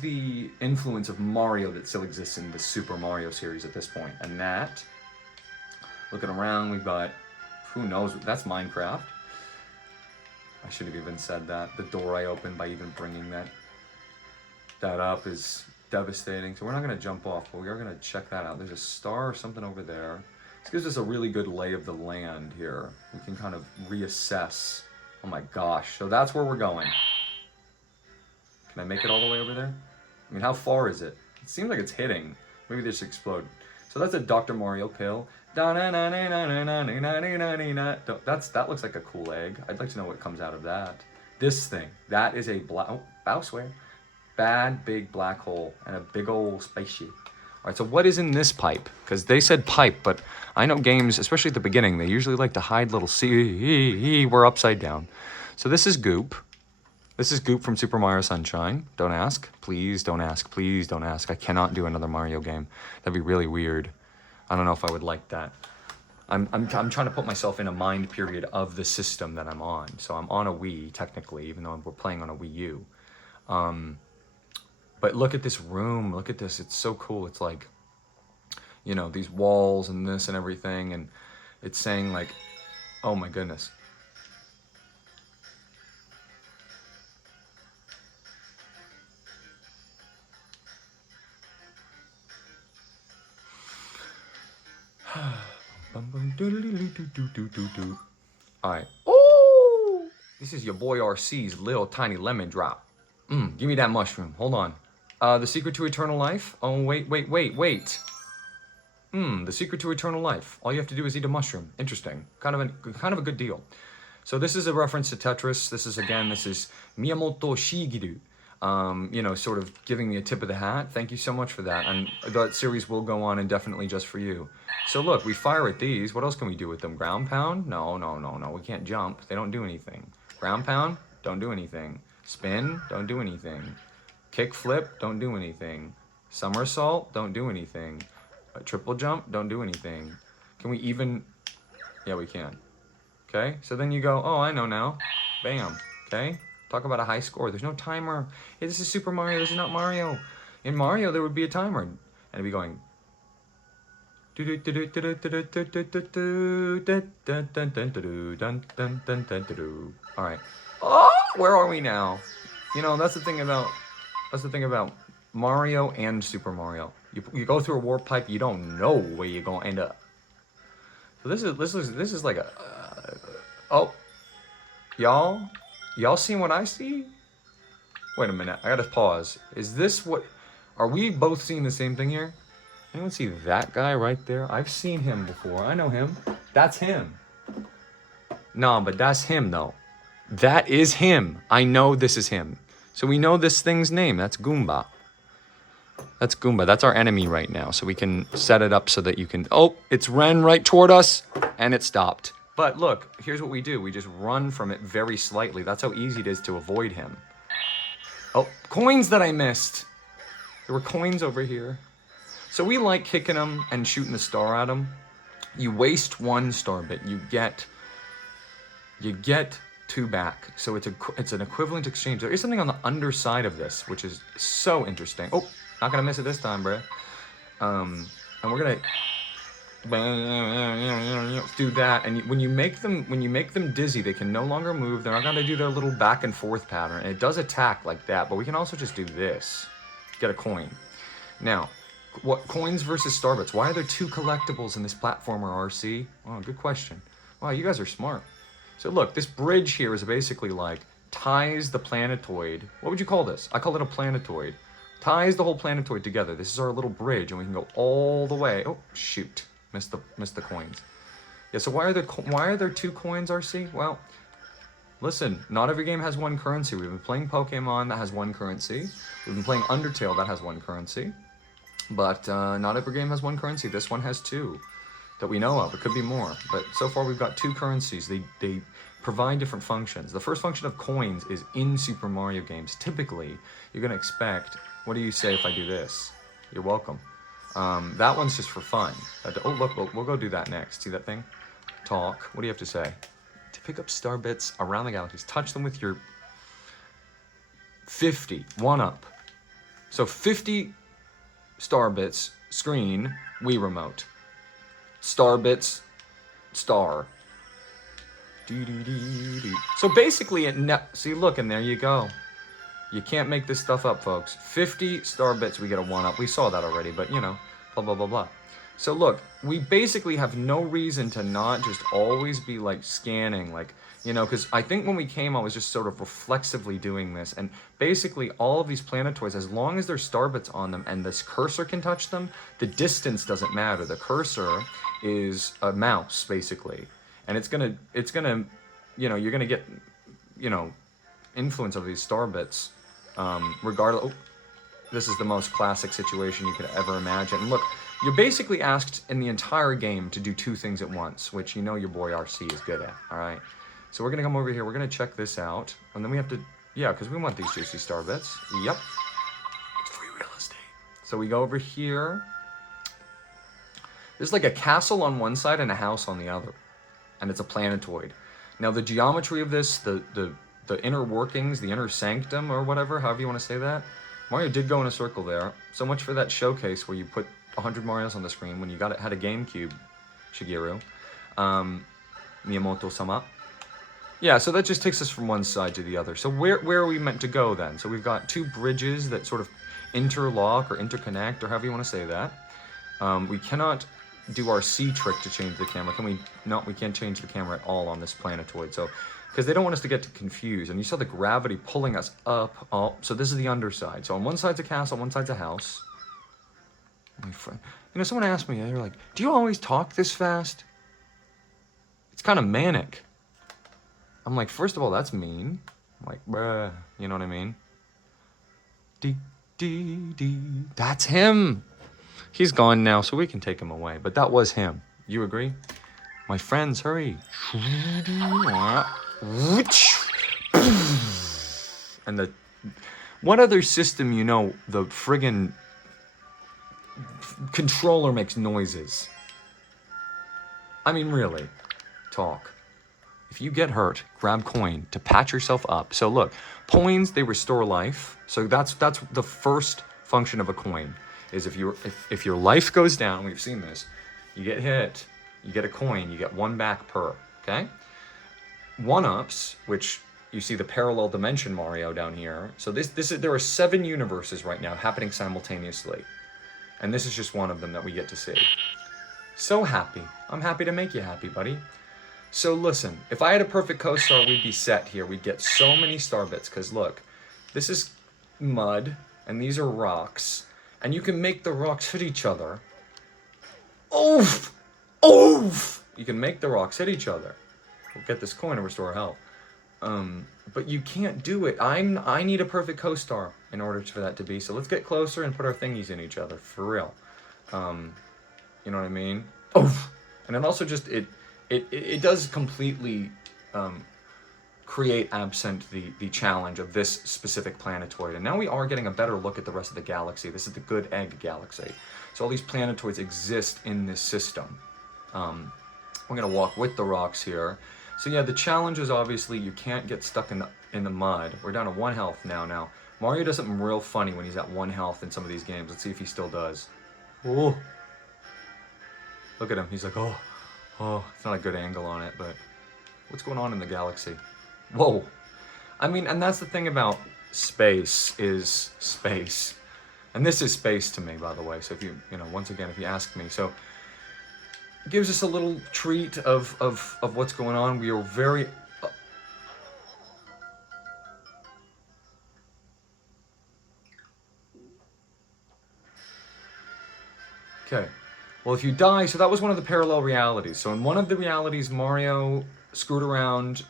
the influence of Mario that still exists in the Super Mario series at this point. And that, looking around, we've got, who knows, that's Minecraft. I should have even said that. The door I opened by even bringing that up is devastating. So we're not gonna jump off, but we are gonna check that out. There's a star or something over there. This gives us a really good lay of the land here. We can kind of reassess. Oh my gosh, so that's where we're going. Can I make it all the way over there? I mean, how far is it? It seems like it's hitting. Maybe they just explode. So that's a Dr. Mario pill. That looks like a cool egg. I'd like to know what comes out of that. This thing, that is a Bowsware. Bad big black hole and a big old spaceship. All right, so what is in this pipe? Because they said pipe, but I know games, especially at the beginning, they usually like to hide little we're upside down. So this is goop. This is goop from Super Mario Sunshine. Don't ask. Please don't ask. Please don't ask. I cannot do another Mario game. That'd be really weird. I don't know if I would like that. I'm trying to put myself in a mind period of the system that I'm on. So I'm on a Wii, technically, even though we're playing on a Wii U. But look at this room. Look at this. It's so cool. It's like, you know, these walls and this and everything. And it's saying like, oh my goodness. Alright. Oh! This is your boy RC's little tiny lemon drop. Give me that mushroom. Hold on. The secret to eternal life? Oh, wait. The secret to eternal life. All you have to do is eat a mushroom. Interesting. Kind of a good deal. So this is a reference to Tetris. This is Miyamoto Shigeru. Sort of giving me a tip of the hat. Thank you so much for that. And that series will go on indefinitely just for you. So look, we fire at these. What else can we do with them? Ground pound? No. We can't jump. They don't do anything. Ground pound? Don't do anything. Spin? Don't do anything. Kick flip? Don't do anything. Somersault? Don't do anything. A triple jump? Don't do anything. Can we even... Yeah, we can. Okay, so then you go, oh, I know now. Bam. Okay, talk about a high score. There's no timer. Hey, this is Super Mario. This is not Mario. In Mario, there would be a timer. And it'd be going... All right. Oh, where are we now? That's the thing about Mario and Super Mario. You go through a warp pipe, you don't know where you're gonna end up. So this is like a oh, y'all seeing what I see? Wait a minute, I gotta pause. Is this what? Are we both seeing the same thing here? Anyone see that guy right there? I've seen him before. I know him. That's him. No, but that's him though. That is him. I know this is him. So we know this thing's name. That's Goomba. That's Goomba. That's our enemy right now. So we can set it up so that you can... Oh, it's ran right toward us, and it stopped. But look, here's what we do. We just run from it very slightly. That's how easy it is to avoid him. Oh, coins that I missed. There were coins over here. So we like kicking them and shooting the star at them. You waste one star bit. You get 2 back. So it's an equivalent exchange. There is something on the underside of this, which is so interesting. Oh, not gonna miss it this time, bruh. And we're gonna do that. And when you make them dizzy, they can no longer move. They're not gonna do their little back and forth pattern. And it does attack like that, but we can also just do this. Get a coin. Now, what coins versus starbits? Why are there 2 collectibles in this platformer RC? Oh, good question. Wow, you guys are smart. So look, this bridge here is basically like ties the planetoid. What would you call this? I call it a planetoid. Ties the whole planetoid together. This is our little bridge, and we can go all the way. Oh, shoot. Missed the coins. Yeah, so why are there 2 coins, RC? Well, listen, not every game has 1 currency. We've been playing Pokemon, that has 1 currency. We've been playing Undertale, that has 1 currency. But not every game has 1 currency. This one has 2 that we know of. It could be more. But so far we've got 2 currencies. They provide different functions. The first function of coins is in Super Mario games. Typically, you're going to expect... What do you say if I do this? You're welcome. That one's just for fun. Oh, look, we'll go do that next. See that thing? Talk. What do you have to say? To pick up star bits around the galaxies, touch them with your 50. 1-up. So 50 star bits, screen, Wii remote. Star bits, star. So basically, see, look, and there you go. You can't make this stuff up, folks. 50 star bits, we get a 1-up. We saw that already, but blah, blah, blah, blah. So look, we basically have no reason to not just always be like scanning, like, because I think when we came, I was just sort of reflexively doing this. And basically all of these planetoids, as long as there's star bits on them and this cursor can touch them, the distance doesn't matter. The cursor is a mouse, basically. And it's gonna, you're gonna get, influence of these star bits. Regardless, this is the most classic situation you could ever imagine. And look, you're basically asked in the entire game to do 2 things at once, which your boy RC is good at, all right? So we're gonna come over here, we're gonna check this out, and then we have to, because we want these juicy star bits. Yep, it's free real estate. So we go over here. There's like a castle on one side and a house on the other, and it's a planetoid. Now the geometry of this, the inner workings, the inner sanctum, or whatever, however you want to say that. Mario did go in a circle there. So much for that showcase where you put 100 Marios on the screen when you had a GameCube, Shigeru. Miyamoto-sama. Yeah, so that just takes us from one side to the other. So where are we meant to go then? So we've got 2 bridges that sort of interlock or interconnect, or however you want to say that. We cannot do our C trick to change the camera. Can we? No, we can't change the camera at all on this planetoid. So, because they don't want us to get confused. And you saw the gravity pulling us up. Oh, so this is the underside. So on one side's a castle, one side's a house. My friend. You know, someone asked me, they were like, do you always talk this fast? It's kind of manic. I'm like, first of all, that's mean. I'm like, bruh, you know what I mean? That's him. He's gone now, so we can take him away. But that was him. You agree? My friends, hurry. And the... What other system, you know, the friggin' controller makes noises? I mean, really. Talk. If you get hurt, grab coin to patch yourself up. So look, coins, they restore life. So that's the first function of a coin, is if your life goes down, we've seen this, you get hit, you get a coin, you get 1 back per, okay? 1-ups, which you see the parallel dimension Mario down here. So there are 7 universes right now happening simultaneously. And this is just one of them that we get to see. So happy. I'm happy to make you happy, buddy. So listen, if I had a perfect co-star, we'd be set here. We'd get so many star bits, because look, this is mud, and these are rocks, and you can make the rocks hit each other. Oof! Oof! You can make the rocks hit each other. We'll get this coin to restore health. But you can't do it. I need a perfect co-star in order for that to be, so let's get closer and put our thingies in each other, for real. You know what I mean? Oof! And then also just, it does completely create absent the challenge of this specific planetoid. And now we are getting a better look at the rest of the galaxy. This is the Good Egg Galaxy. So all these planetoids exist in this system. We're going to walk with the rocks here. So yeah, the challenge is obviously you can't get stuck in the mud. We're down to 1 health now. Mario does something real funny when he's at 1 health in some of these games. Let's see if he still does. Oh, look at him. He's like, oh, it's not a good angle on it, but what's going on in the galaxy? Whoa. I mean, and that's the thing about space is space. And this is space to me, by the way. So if you know, once again, if you ask me. So it gives us a little treat of what's going on. We are very... Okay. Well, if you die, so that was one of the parallel realities. So in one of the realities, Mario screwed around,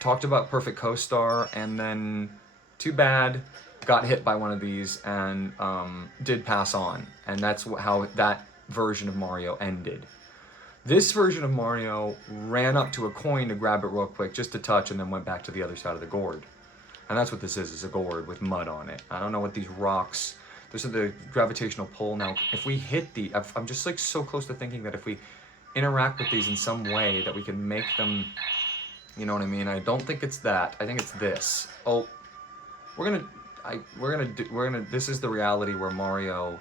talked about perfect co-star, and then, too bad, got hit by one of these and did pass on. And that's how that version of Mario ended. This version of Mario ran up to a coin to grab it real quick, just to touch, and then went back to the other side of the gourd. And that's what this is a gourd with mud on it. I don't know what these rocks... This is the gravitational pull. Now, if we hit I'm just like so close to thinking that if we interact with these in some way that we can make them, you know what I mean? I don't think it's that. I think it's this. Oh, this is the reality where Mario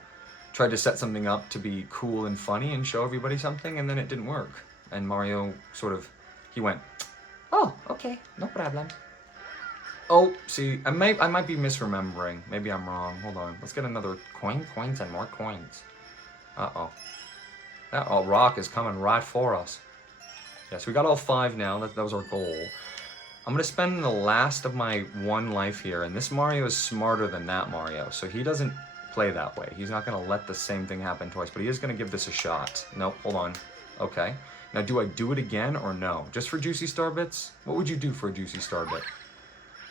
tried to set something up to be cool and funny and show everybody something, and then it didn't work. And Mario he went, Oh, okay, no problem. oh, see, I might be misremembering. Maybe I'm wrong. Hold on. Let's get another coins, and more coins. Uh-oh. That rock is coming right for us. Yes, we got all 5 now. That was our goal. I'm going to spend the last of my 1 life here, and this Mario is smarter than that Mario, so he doesn't play that way. He's not going to let the same thing happen twice, but he is going to give this a shot. Nope, hold on. Okay. Now, do I do it again or no? Just for Juicy Star Bits? What would you do for a Juicy Star Bit?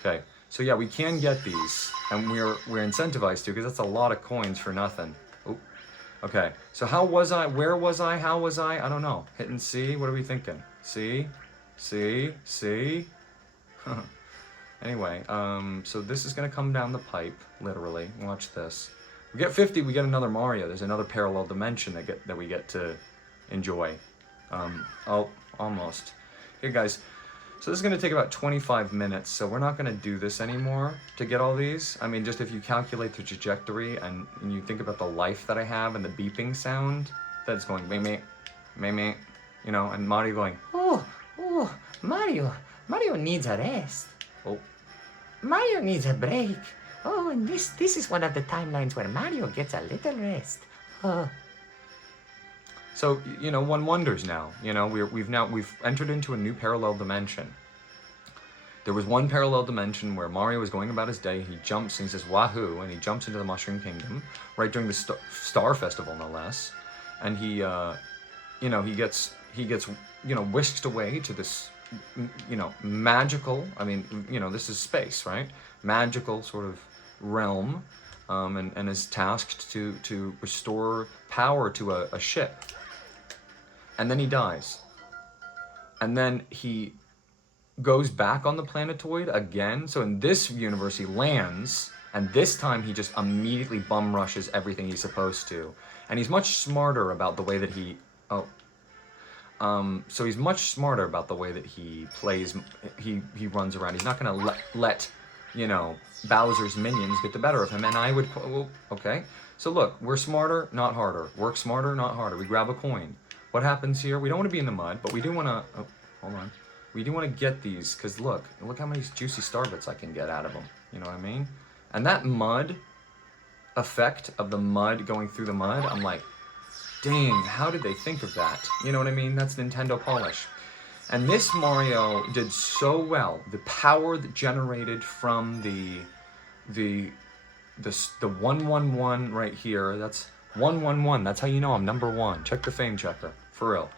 Okay, so yeah, we can get these, and we're incentivized to, because that's a lot of coins for nothing. Oop. Okay, so how was I? Where was I? How was I? I don't know. Hitting C? What are we thinking? C? C? C? Anyway, so this is going to come down the pipe, literally. Watch this. We get 50, we get another Mario. There's another parallel dimension that we get to enjoy. Oh, almost. Here, guys. So this is going to take about 25 minutes, so we're not going to do this anymore to get all these. I mean, just if you calculate the trajectory and you think about the life that I have and the beeping sound, that's going meh meh, meh meh, you know, and Mario going, Oh, Mario needs a rest. oh, Mario needs a break. Oh, and this is one of the timelines where Mario gets a little rest. So, you know, one wonders now, you know, we've entered into a new parallel dimension. There was one parallel dimension where Mario was going about his day, he jumps and he says, wahoo, and he jumps into the Mushroom Kingdom, right during the Star Festival, no less. and he, you know, he gets you know, whisked away to this, you know, magical. I mean, you know, this is space, right? Magical sort of realm, and is tasked to restore power to a ship. And then he dies. And then he goes back on the planetoid again. So in this universe, he lands, and this time he just immediately bum rushes everything he's supposed to. And he's much smarter about the way that he... so he's much smarter about the way that he plays, he runs around. He's not going to let, you know, Bowser's minions get the better of him. And I would... Well, okay. So look, we're smarter, not harder. Work smarter, not harder. We grab a coin. What happens here? We don't want to be in the mud, but we do want to... Oh, hold on. We do want to get these, because look how many juicy starbits I can get out of them. You know what I mean? And that mud effect of the mud going through the mud, I'm like, dang, how did they think of that? You know what I mean? That's Nintendo polish. And this Mario did so well. The power that generated from the 111 right here, that's 111. That's how you know I'm number one. Check the fame checker. For real.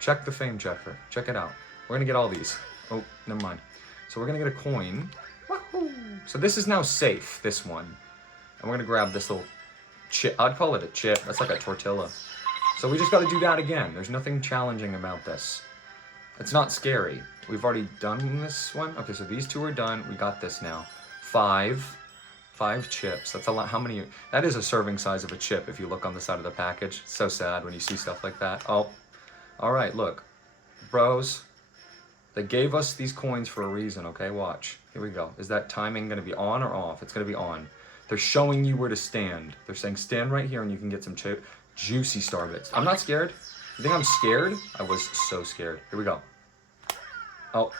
Check the fame checker. Check it out. We're going to get all these. Oh, never mind. So we're going to get a coin. Woohoo! So this is now safe, this one. And we're going to grab this little chip. I'd call it a chip. That's like a tortilla. So we just got to do that again. There's nothing challenging about this. It's not scary. We've already done this one. Okay, so these two are done. We got this now. 5 chips. That's a lot. How many? That is a serving size of a chip if you look on the side of the package. It's so sad when you see stuff like that. Oh, all right, look. Bros, they gave us these coins for a reason, okay? Watch. Here we go. Is that timing going to be on or off? It's going to be on. They're showing you where to stand. They're saying stand right here and you can get some juicy starbits. I'm not scared. You think I'm scared? I was so scared. Here we go. Oh,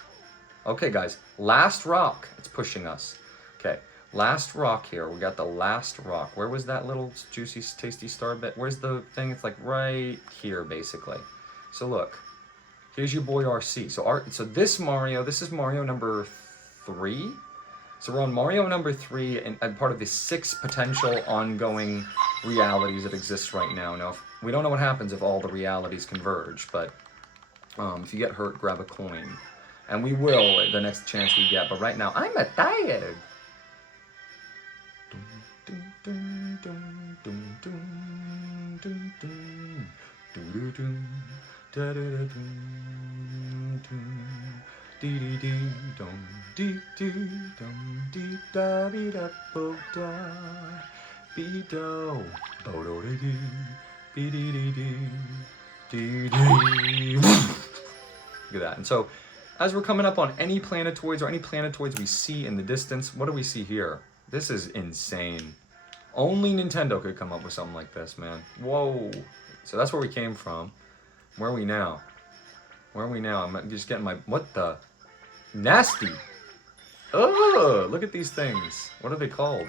okay, guys. Last rock. It's pushing us. Okay. Last rock here. We got the last rock. Where was that little juicy, tasty starbit? Where's the thing? It's like right here, basically. So look. Here's your boy RC. So this Mario, this is Mario number 3. So we're on Mario number 3 and part of the 6 potential ongoing realities that exist right now. Now, we don't know what happens if all the realities converge, but if you get hurt, grab a coin. And we will the next chance we get. But right now, I'm tired. Look at that. And so, as we're coming up on any planetoids or any planetoids we see in the distance, what do we see here? This is insane. Only Nintendo could come up with something like this, man. Whoa. So that's where we came from. Where are we now? Where are we now? I'm just getting my... What the? Nasty. Oh, look at these things. What are they called?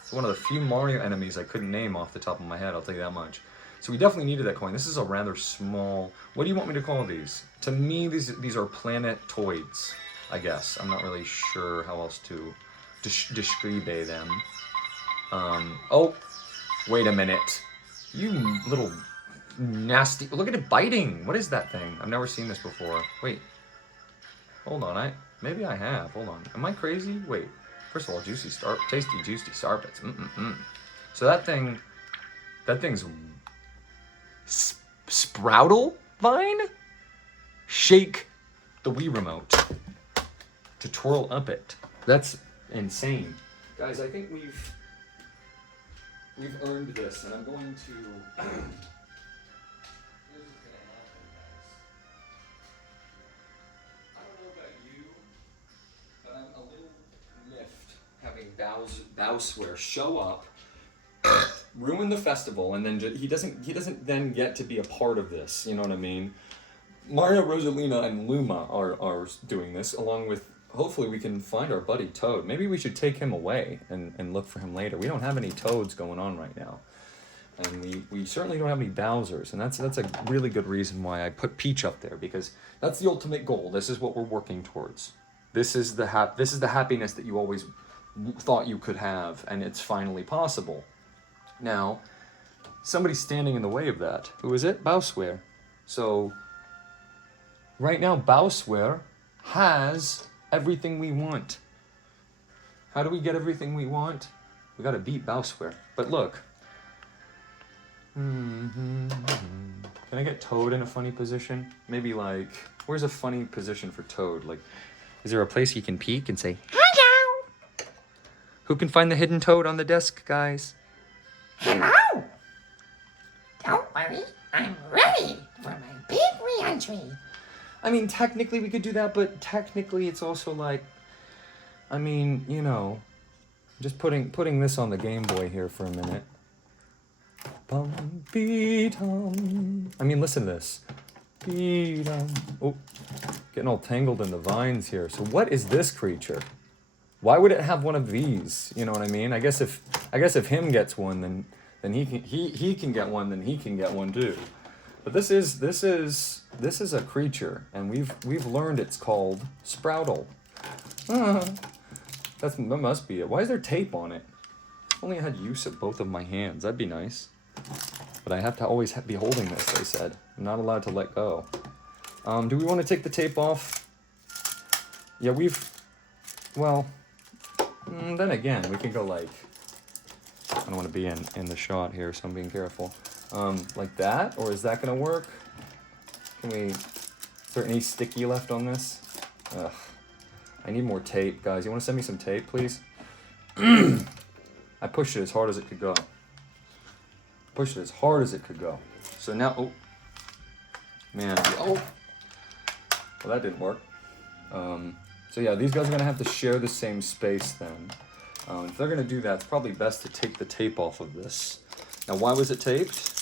It's one of the few Mario enemies I couldn't name off the top of my head, I'll tell you that much. So we definitely needed that coin. This is a rather small... What do you want me to call these? To me, these are planetoids, I guess. I'm not really sure how else to describe them. Oh, wait a minute. You little nasty... Look at it biting. What is that thing? I've never seen this before. Wait. Hold on. Maybe I have. Hold on. Am I crazy? Wait. First of all, tasty, juicy starbits. So that thing's Sproutle Vine? Shake the Wii remote to twirl up it. That's insane. Guys, I think we've earned this, and I'm going to... Bowsware show up, ruin the festival, and then he doesn't then get to be a part of this. You know what I mean? Mario, Rosalina, and Luma are doing this, along with, hopefully we can find our buddy Toad. Maybe we should take him away and look for him later. We don't have any Toads going on right now. And we certainly don't have any Bowsers, and that's a really good reason why I put Peach up there, because that's the ultimate goal. This is what we're working towards. This is the happiness that you always thought you could have, and it's finally possible. Now, somebody's standing in the way of that. Who is it? Bowsware. So right now, Bowsware has everything we want. How do we get everything we want? We gotta beat Bowsware. But look. Can I get Toad in a funny position? Maybe like, where's a funny position for Toad? Like, is there a place he can peek and say, hello? Who can find the hidden Toad on the desk, guys? Hello! Don't worry, I'm ready for my big re-entry. I mean, technically we could do that, but technically it's also like, I mean, you know, just putting this on the Game Boy here for a minute. Bum, bee-dum. I mean, listen to this. Bee-dum. Oh, getting all tangled in the vines here. So what is this creature? Why would it have one of these? You know what I mean? I guess if him gets one, then he can get one, then he can get one too. But this is a creature, and we've learned it's called Sprouttle. That must be it. Why is there tape on it? If only I had use of both of my hands. That'd be nice. But I have to always be holding this, they said. I'm not allowed to let go. Do we want to take the tape off? Yeah, well, then again, we can go like, I don't want to be in the shot here, so I'm being careful. Like that, or is that gonna work? Is there any sticky left on this? Ugh, I need more tape, guys. You want to send me some tape, please? I pushed it as hard as it could go. So now, oh, man, oh, well that didn't work. So yeah, these guys are gonna have to share the same space then. If they're gonna do that, it's probably best to take the tape off of this. Now, why was it taped?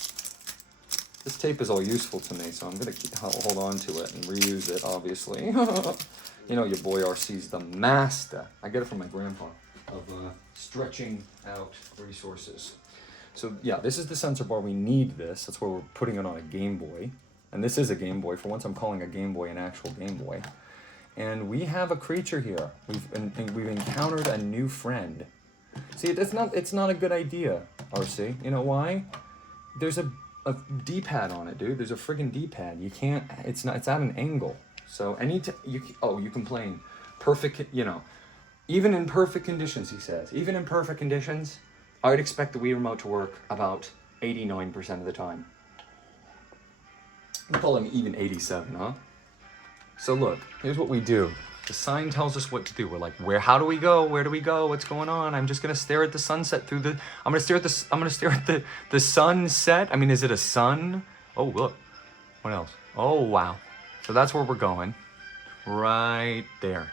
This tape is all useful to me, so I'm gonna hold on to it and reuse it, obviously. You know, your boy RC's the master. I get it from my grandpa of stretching out resources. So yeah, this is the sensor bar. We need this. That's where we're putting it on a Game Boy. And this is a Game Boy. For once, I'm calling a Game Boy an actual Game Boy. And we have a creature here. We've encountered a new friend. See, it's not a good idea, RC. You know why? There's a D-pad on it, dude. There's a friggin' D-pad. You can't. It's at an angle. So you complain. Perfect. You know, even in perfect conditions, he says. Even in perfect conditions, I would expect the Wii Remote to work about 89% of the time. I'm calling even 87, huh? So look, here's what we do. The sign tells us what to do. We're like, how do we go? Where do we go? What's going on? I'm just gonna stare at the sunset I'm gonna stare at the sunset. I mean, is it a sun? Oh, look. What else? Oh, wow. So that's where we're going. Right there.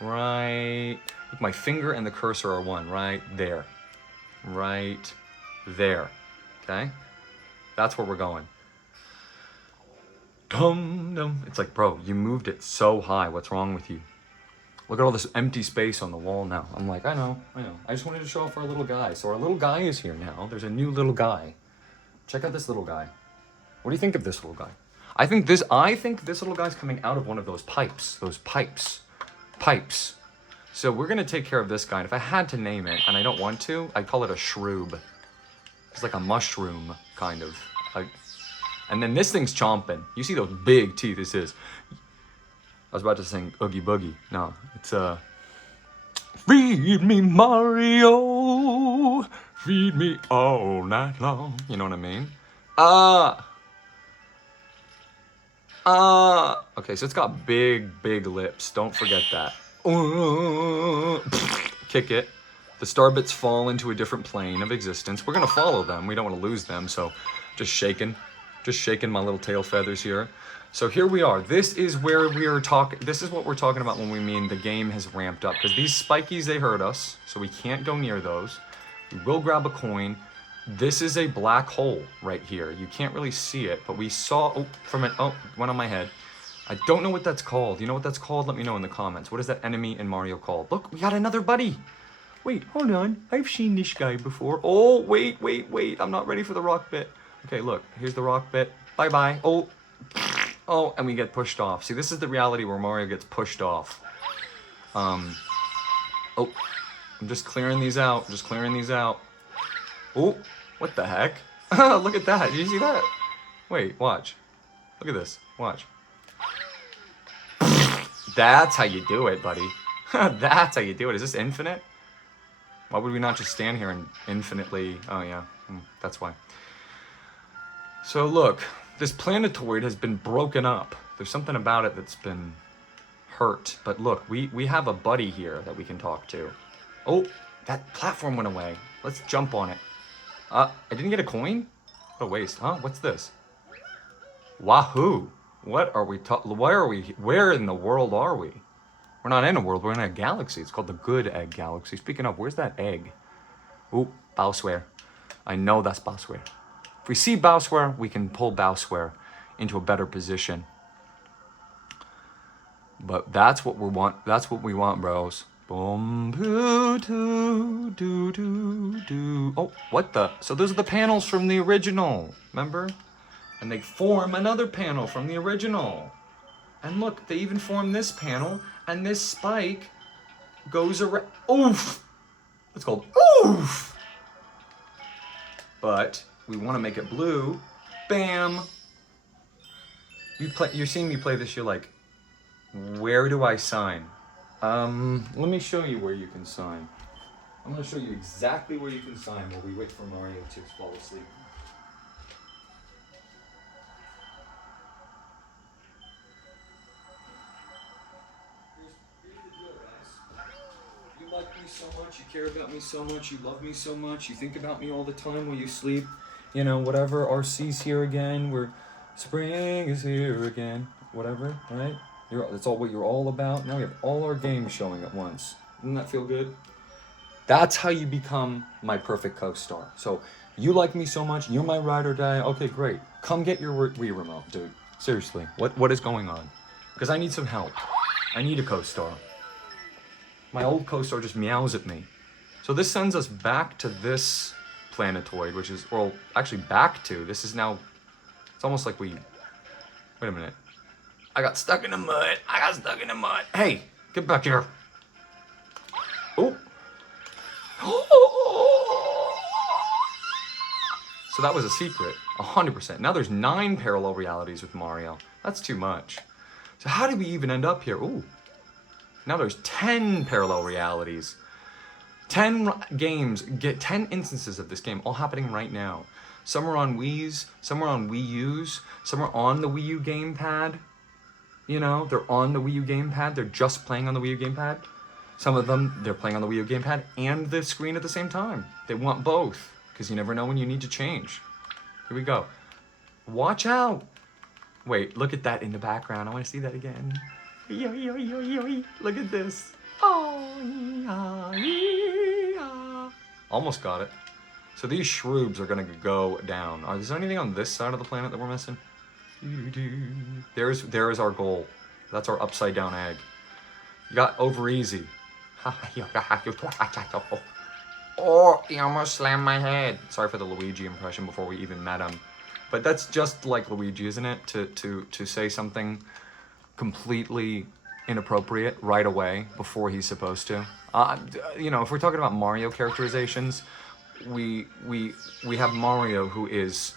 Right. Look, my finger and the cursor are one. Right there. Right there. Okay? That's where we're going. Dum-dum. It's like, bro, you moved it so high. What's wrong with you? Look at all this empty space on the wall now. I'm like, I know. I just wanted to show off our little guy. So our little guy is here now. There's a new little guy. Check out this little guy. What do you think of this little guy? I think this little guy's coming out of one of those pipes. Pipes. So we're gonna take care of this guy. And if I had to name it, and I don't want to, I'd call it a shroob. It's like a mushroom, kind of. And then this thing's chomping. You see those big teeth, this is. I was about to sing Oogie Boogie. No, it's feed me Mario, feed me all night long. You know what I mean? Okay, so it's got big lips. Don't forget that. Kick it. The starbits fall into a different plane of existence. We're gonna follow them. We don't want to lose them, so just shaking my little tail feathers here. So here we are. This is where we are talking. This is what we're talking about when we mean the game has ramped up. Because these spikies, they hurt us, so we can't go near those. We will grab a coin. This is a black hole right here. You can't really see it, but we saw, went on my head. I don't know what that's called. You know what that's called? Let me know in the comments. What is that enemy in Mario called? Look, we got another buddy. Wait, hold on. I've seen this guy before. Oh, wait. I'm not ready for the rock bit. Okay, look, here's the rock bit. Bye-bye. Oh, and we get pushed off. See, this is the reality where Mario gets pushed off. I'm just clearing these out. Oh, what the heck? Look at that. Did you see that? Wait, watch. Look at this. Watch. That's how you do it, buddy. That's how you do it. Is this infinite? Why would we not just stand here and infinitely... Oh, yeah. That's why. So, look. This planetoid has been broken up. There's something about it that's been hurt. But look, we have a buddy here that we can talk to. Oh, that platform went away. Let's jump on it. I didn't get a coin? What a waste. Huh? What's this? Wahoo! What are we where in the world are we? We're not in a world, we're in a galaxy. It's called the Good Egg Galaxy. Speaking of, where's that egg? Ooh, Bowsware. I know that's Bowsware. If we see Bowsware, we can pull Bowsware into a better position. But that's what we want. That's what we want, bros. Boom, doo, doo, doo, doo, doo. Oh, what the? So those are the panels from the original, remember? And they form another panel from the original. And look, they even form this panel, and this spike goes around. Oof! It's called oof! But we want to make it blue. Bam! You're seeing me play this, you're like, where do I sign? Let me show you where you can sign. I'm going to show you exactly where you can sign while we wait for Mario to fall asleep. Here's the deal, guys. You like me so much, you care about me so much, you love me so much, you think about me all the time when you sleep. You know, whatever, RC's here again, spring is here again, whatever, right? That's all what you're all about. Now we have all our games showing at once. Doesn't that feel good? That's how you become my perfect co-star. So you like me so much, you're my ride or die. Okay, great. Come get your Wii remote, dude. Seriously, what is going on? Because I need some help. I need a co-star. My old co-star just meows at me. So this sends us back to this planetoid, which is, well, actually back to, this is now, it's almost like wait a minute. I got stuck in the mud. Hey, get back here. Oh. So that was a secret, 100%. Now there's 9 parallel realities with Mario. That's too much. So how did we even end up here? Ooh. Now there's 10 parallel realities. 10 games, get 10 instances of this game all happening right now. Some are on Wii's, some are on Wii U's, some are on the Wii U gamepad. You know, they're on the Wii U gamepad. They're just playing on the Wii U gamepad. Some of them, they're playing on the Wii U gamepad and the screen at the same time. They want both, because you never know when you need to change. Here we go. Watch out. Wait, look at that in the background. I want to see that again. Look at this. Oh, yeah. Almost got it. So these shrooms are going to go down. Is there anything on this side of the planet that we're missing? There is our goal. That's our upside down egg. You got over easy. Oh, he almost slammed my head. Sorry for the Luigi impression before we even met him. But that's just like Luigi, isn't it? To say something completely inappropriate right away before he's supposed to. You know, if we're talking about Mario characterizations, we have Mario who is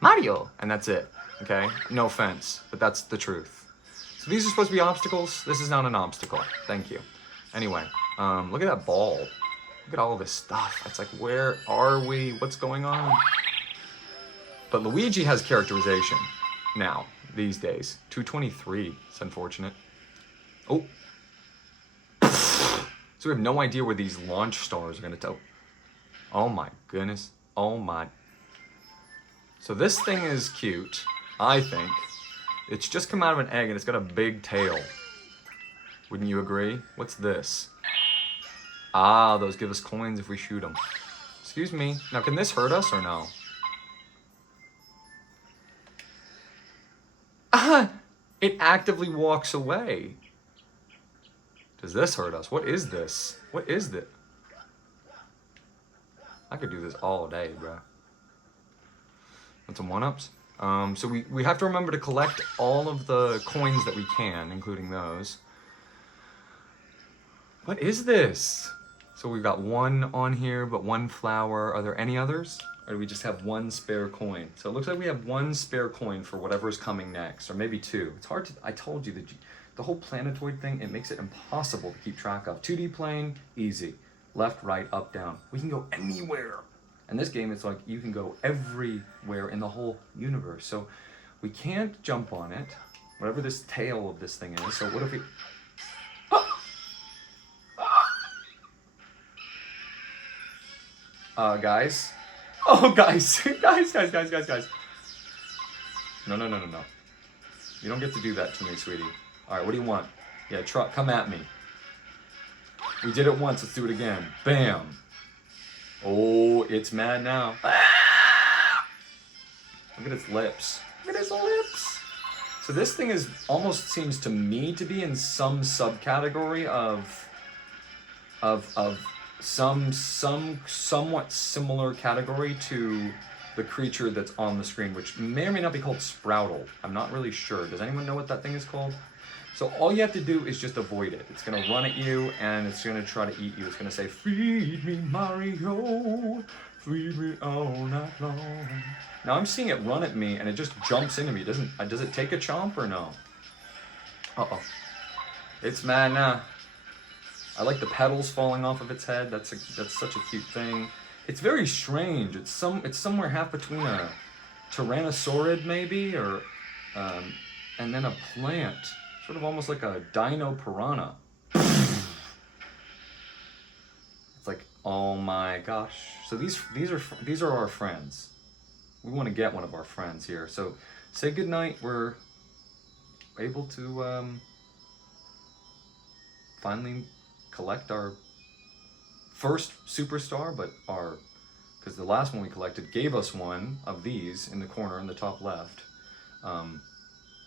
Mario, and that's it. Okay, no offense, but that's the truth. So these are supposed to be obstacles. This is not an obstacle. Thank you. Anyway, look at that ball. Look at all of this stuff. It's like, where are we? What's going on? But Luigi has characterization now, these days. 223. It's unfortunate. Oh. So we have no idea where these launch stars are going to go. Oh my goodness. Oh my. So this thing is cute. I think. It's just come out of an egg and it's got a big tail. Wouldn't you agree? What's this? Ah, those give us coins if we shoot them. Excuse me. Now, can this hurt us or no? Ah! It actively walks away. Does this hurt us? What is this? What is this? I could do this all day, bro. Want some one-ups? So we have to remember to collect all of the coins that we can, including those. What is this? So we've got one on here, but one flower. Are there any others? Or do we just have one spare coin? So it looks like we have one spare coin for whatever's coming next, or maybe two. It's hard to, I told you that the whole planetoid thing, it makes it impossible to keep track of. 2D plane, easy. Left, right, up, down. We can go anywhere. In this game, it's like you can go everywhere in the whole universe. So we can't jump on it, whatever this tail of this thing is. So what if we... Guys. Oh, guys. guys. No. You don't get to do that to me, sweetie. All right, what do you want? Yeah, truck, come at me. We did it once, let's do it again. Bam. Oh, it's mad now. Look at its lips. Look at its lips. So this thing is almost seems to me to be in some subcategory of some somewhat similar category to the creature that's on the screen, which may or may not be called Sprouttle. I'm not really sure. Does anyone know what that thing is called? So all you have to do is just avoid it. It's gonna run at you and it's gonna try to eat you. It's gonna say, "Feed me, Mario, feed me all night long." Now I'm seeing it run at me and it just jumps into me. Does it take a chomp or no? Uh-oh. It's mad now. I like the petals falling off of its head. That's such a cute thing. It's very strange. It's somewhere half between a Tyrannosaurid maybe, or and then a plant, sort of almost like a Dino Piranha. It's like, oh my gosh. So these are our friends. We want to get one of our friends here. So say goodnight. We're able to finally collect our first superstar, but because the last one we collected gave us one of these in the corner in the top left,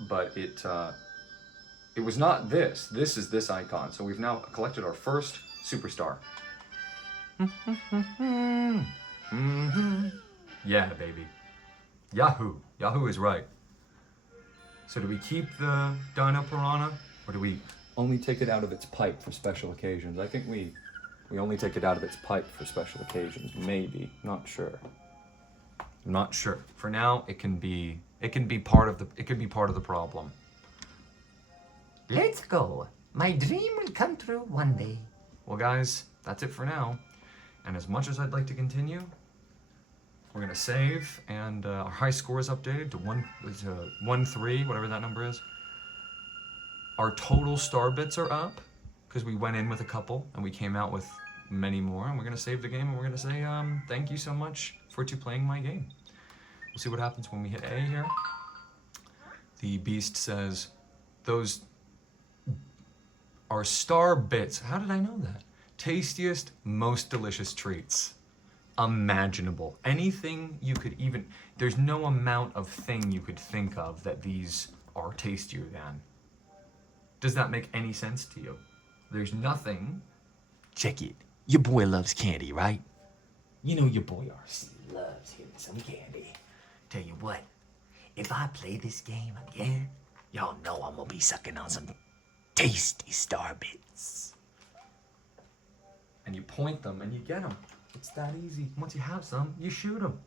but it was not this. This is this icon. So we've now collected our first superstar. Yeah, baby. Yahoo! Yahoo is right. So do we keep the Dino Piranha, or do we only take it out of its pipe for special occasions? I think we only take it out of its pipe for special occasions. Maybe, not sure. I'm not sure. For now, it can be part of the problem. Let's go. My dream will come true one day. Well, guys, that's it for now. And as much as I'd like to continue, we're gonna save, and our high score is updated to 1-3, whatever that number is. Our total star bits are up because we went in with a couple and we came out with many more, and we're gonna save the game and we're gonna say thank you so much for playing my game. We'll see what happens when we hit A here. The beast says those are star bits. How did I know that? Tastiest, most delicious treats imaginable. Anything you could even, there's no amount of thing you could think of that these are tastier than. Does that make any sense to you? There's nothing. Check it. Your boy loves candy, right? You know your boy RC loves him some candy. Tell you what, if I play this game again, y'all know I'm gonna be sucking on some tasty star bits. And you point them and you get them. It's that easy. Once you have some, you shoot them.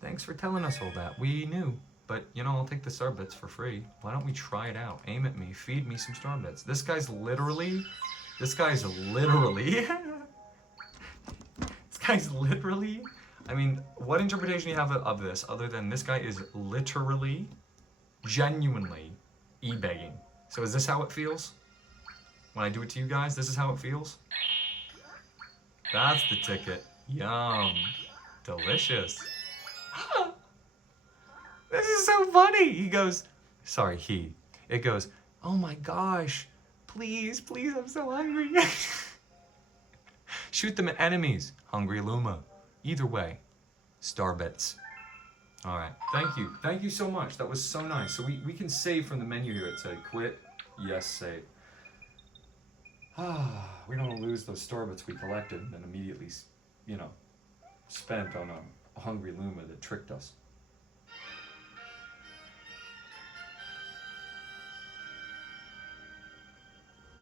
Thanks for telling us all that. We knew. But, you know, I'll take the star bits for free. Why don't we try it out? Aim at me. Feed me some star bits. This guy's literally... I mean, what interpretation do you have of this other than this guy is literally, genuinely eBaying? So is this how it feels? When I do it to you guys, this is how it feels? That's the ticket. Yum. Delicious. This is so funny. He goes, sorry, he. It goes, oh my gosh, please, I'm so hungry. Shoot them at enemies. Hungry Luma. Either way, star bits. All right, thank you. Thank you so much. That was so nice. So we can save from the menu here. It said quit, yes, save. We don't want to lose those star bits we collected and then immediately, you know, spent on a hungry Luma that tricked us.